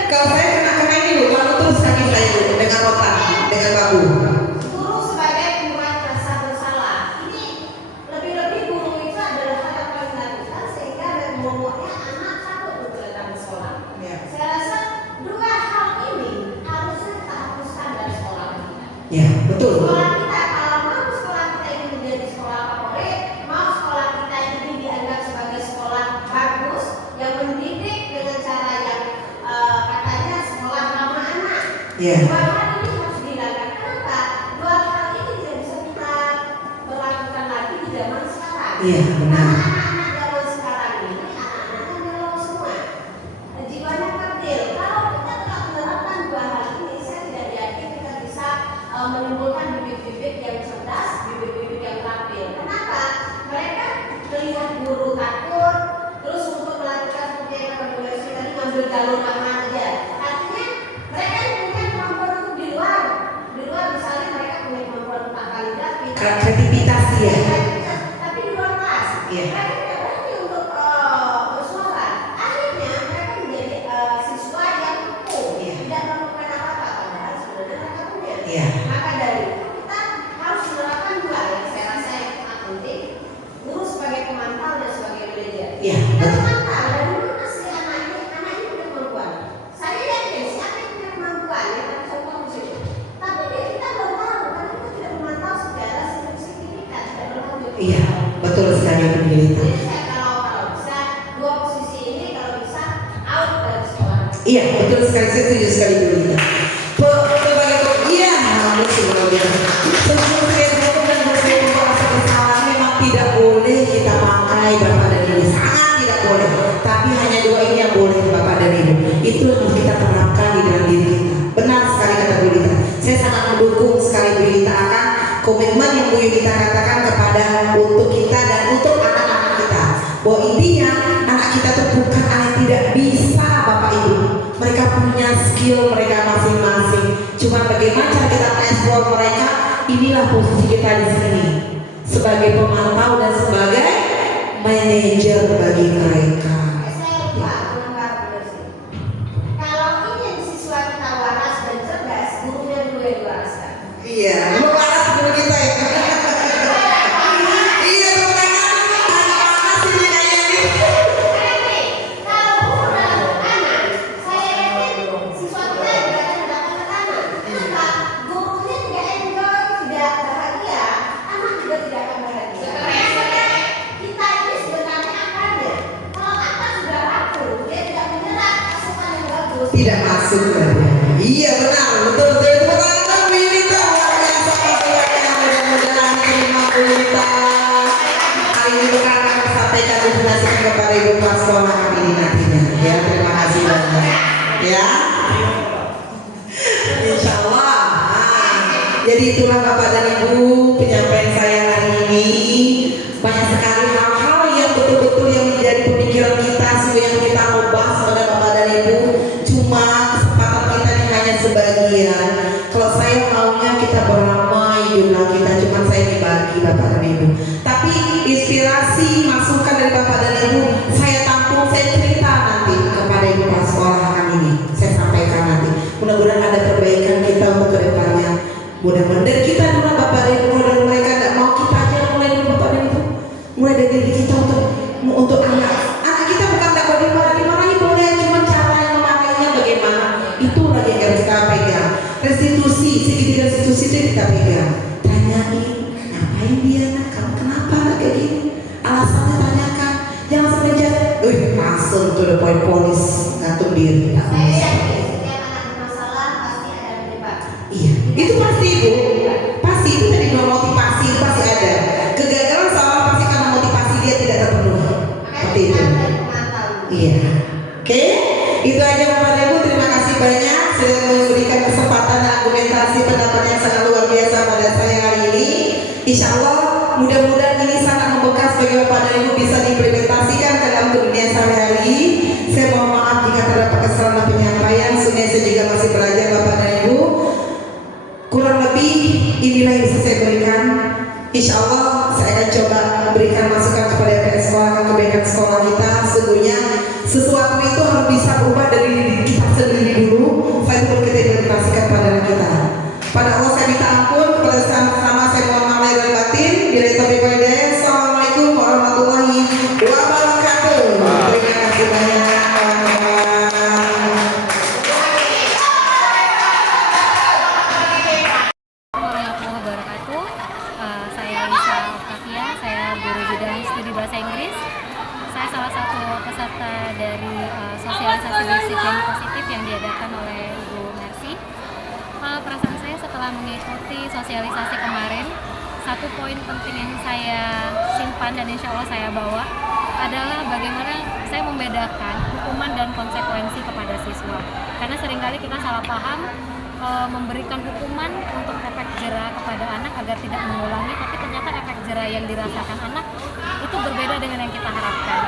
Kalau saya kena ini Bu, lalu terus kaki saya Bu dengan rotan, dengan bambu. Guru sebagai penguat rasa bersalah. Ini lebih-lebih guru itu adalah hal yang paling dilakukan sehingga membuatnya anak takut untuk datang ke sekolah. Ya. Saya rasa 2 hal ini harusnya kita hapuskan dari sekolah kita. Ya, betul. Sekolah kita, kalau mau sekolah kita ini menjadi sekolah favorit, mau sekolah kita ini dianggap sebagai sekolah bagus yang mendidik dengan cara yang katanya sekolah ramah anak. Ya. 2 hal ini harus dihilangkan. Kenapa? 2 hal ini tidak bisa kita berlakukan lagi di zaman sekarang. Iya, benar. Karena anak-anak zaman sekarang ini anak-anak kan galau semua. Jiwanya kerdil. Kalau kita tetap menerapkan 2 hal ini, saya tidak yakin kita bisa menimbulkan bibit-bibit yang cerdas, bibit-bibit yang terampil. Kenapa? Mereka melihat guru takut, terus untuk melakukan seperti yang Bapak Universitas tadi ngambil jalur mana aja. Artinya mereka punya kemampuan untuk di luar misalnya mereka punya kemampuan untuk kaligrafi. Kreativitas dia. Tapi di luar kelas, Iya. mereka tidak berani untuk bersuara. Akhirnya mereka menjadi siswa yang kuku, Iya. tidak melakukan apa-apa padahal sebenarnya mereka punya. Iya. Maka dari itu kita harus menerapkan 2 yang saya rasa yang sangat penting. Guru sebagai pemantau dan sebagai manajer. Iya, Kita betul. memantau dan mana sih anak ini punya kemampuan. Saya yakin siapa yang punya kemampuan yang ada contoh di situ. Tapi kita belum tahu karena kita tidak memantau secara signifikan, tidak berlanjut. Iya, betul sekali Bu Yulita. Jadi saya kalau bisa 2 posisi ini kalau bisa out dari sekolah. Iya, betul sekali, saya setuju sekali Bu Yulita. Iya, sebelum saya tutup dan saya merasa kesalahan memang tidak boleh kita pakai Bapak dan Ibu, sangat tidak boleh. Tapi hanya 2 ini yang boleh Bapak dan Ibu. Itu yang harus kita terapkan di dalam diri kita. Benar sekali kata Bu Yulita. Saya sangat mendukung sekali Bu Yulita akan komitmen yang Bu Yulita katakan kepada untuk kita dan untuk anak-anak kita. Bahwa intinya anak kita tuh bukan anak tidak bisa Bapak Ibu. Mereka punya skill mereka masing-masing. Cuma bagaimana cara kita mengeksplor mereka, inilah posisi kita di sini sebagai pemantau dan sebagai manajer bagi mereka. Saya lupa menambah benar sih. Kalau ingin siswa kita waras dan cerdas, gurunya dulu yang diwariskan. Iya, lu waras guru kita ya. Iya, lu waras sih kayaknya ini. Kalau guru dalam tekanan, saya yakin siswa kita juga akan mendapat tekanan. Kenapa? Gurunya tidak enjoy, tidak bahagia, anak juga tidak akan bahagia. Kita ini sebenarnya akarnya. Kalau akar sudah rapuh, dia tidak menyerap asupan yang bagus. Tidak masuk katanya. Iya benar, betul. Tepuk tangan Bu Yulita, luar biasa pastinya. Mudah-mudahan terima Bu Yulita. Hari ini akan kami sampaikan donasikan kepada Ibu Kepala Sekolah kami ini nantinya. Ya, terima kasih banyak. Ya, Insya Allah. Jadi itulah Bapak dan Ibu penyampaian saya hari ini. Banyak sekali hal-hal yang betul-betul yang menjadi pemikiran kita, semua yang kita mau bahas pada Bapak dan Ibu. Cuma kesempatan kita ini hanya sebagian. Kalau saya maunya kita beramai jumlah kita, cuma saya dibagi Bapak dan Ibu. Tapi inspirasi, masukan dari Bapak dan Ibu, saya tampung, saya cerita nanti kepada Ibu Kepala Sekolah kami ini. Saya sampaikan nanti. Mudah-mudahan ada perbaikan kita untuk kedepannya. Mudah-mudahan dari kita dulu Bapak dan Ibu, dan mereka tidak mau kita aja mulai dari Bapak dan Ibu, mulai dari diri kita untuk anak kita bukan tak boleh dimarahi boleh, cuma cara yang memakainya bagaimana itu lagi yang harus kita pegang. Restitusi, segitiga restitusi itu kita pegang. Tanyain, ngapain dia nak, kamu kenapa nak kayak gini, alasannya tanyakan, jangan semenjak, langsung to the point, polis gantung diri. Saya yakin setiap anak bermasalah pasti ada penyebab. Iya, itu pasti Ibu, pasti itu tadi motivasi itu pasti ada. Kegagalan seorang pasti karena motivasi dia tidak terpenuhi. Seperti itu. Iya. Oke, itu aja Bapak dan Ibu. Terima kasih banyak sudah memberikan kesempatan dan argumentasi pendapat yang sangat luar biasa pada saya hari ini. Insya Allah mudah-mudahan ini sangat membekas bagi Bapak dan Ibu, bisa diimplementasikan ke dalam dunia sehari-hari. Saya mohon maaf jika terdapat kesalahan penyampaian. Sebenarnya saya juga masih belajar Bapak dan Ibu. Kurang lebih inilah yang bisa saya berikan. Insya Allah saya akan coba memberikan masukan kepada pihak sekolah, akan kebaikan sekolah kita. Sesungguhnya sesuatu itu harus bisa berubah dari diri kita sendiri dulu. Saya perlu kita implementasikan pada anak kita. Pada Allah saya minta ampun, kepada sama-sama saya mohon maaf lahir dan batin. Bila taufiq wal hidayah. Assalamualaikum warahmatullahi wabarakatuh. Terima kasih banyak kawan-kawan. Warahmatullahi wabarakatuh. Saya Lisa Octavia, saya guru bidang studi bahasa Inggris. Saya salah satu peserta dari sosialisasi basic yang positif yang diadakan oleh Ibu Mercy. Perasaan saya setelah mengikuti sosialisasi kemarin, satu poin penting yang saya simpan dan insya Allah saya bawa adalah bagaimana saya membedakan hukuman dan konsekuensi kepada siswa. Karena seringkali kita salah paham, memberikan hukuman untuk efek jera kepada anak agar tidak mengulangi, tapi ternyata efek jera yang dirasakan anak itu berbeda dengan yang kita harapkan.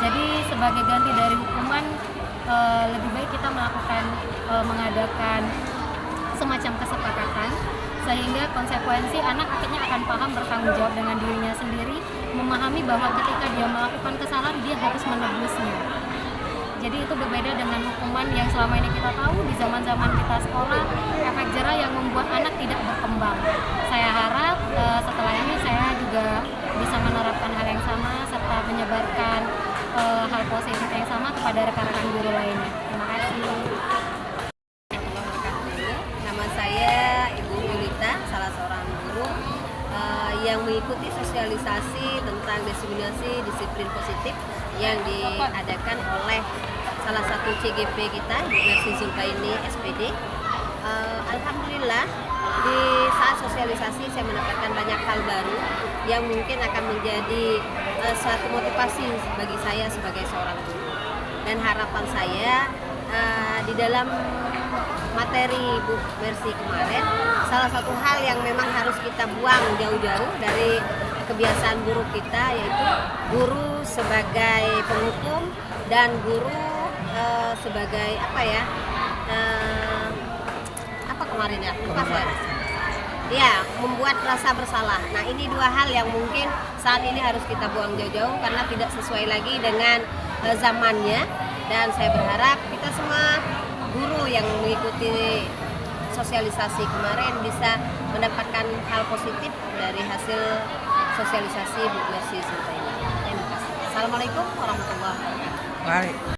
Jadi sebagai ganti dari hukuman, lebih baik kita mengadakan semacam kesepakatan sehingga konsekuensi anak akhirnya akan paham, bertanggung jawab dengan dirinya sendiri, memahami bahwa ketika dia melakukan kesalahan dia harus menebusnya. Jadi itu berbeda dengan hukuman yang selama ini kita tahu di zaman-zaman kita sekolah, efek jera yang membuat anak tidak berkembang. Saya harap setelah ini saya juga bisa menerapkan hal yang sama serta menyebarkan hal positif yang sama kepada rekan-rekan guru lainnya. Terima kasih. Nama saya Ibu Yulita, salah seorang guru yang mengikuti sosialisasi tentang diseminasi disiplin positif yang diadakan oleh salah satu CGP kita, Bu Mercy Zulkaini SPD. Alhamdulillah di saat sosialisasi saya mendapatkan banyak hal baru yang mungkin akan menjadi suatu motivasi bagi saya sebagai seorang guru. Dan harapan saya di dalam materi Bu Mercy kemarin, salah satu hal yang memang harus kita buang jauh-jauh dari kebiasaan guru kita, yaitu guru sebagai penghukum dan guru sebagai apa kemarin ya, lupa saya, ya membuat rasa bersalah. Nah, ini dua hal yang mungkin saat ini harus kita buang jauh-jauh karena tidak sesuai lagi dengan zamannya. Dan saya berharap kita semua guru yang mengikuti sosialisasi kemarin bisa mendapatkan hal positif dari hasil sosialisasi Bu Mercy Sinta ini. Terima kasih. Assalamualaikum warahmatullahi wabarakatuh. Baik.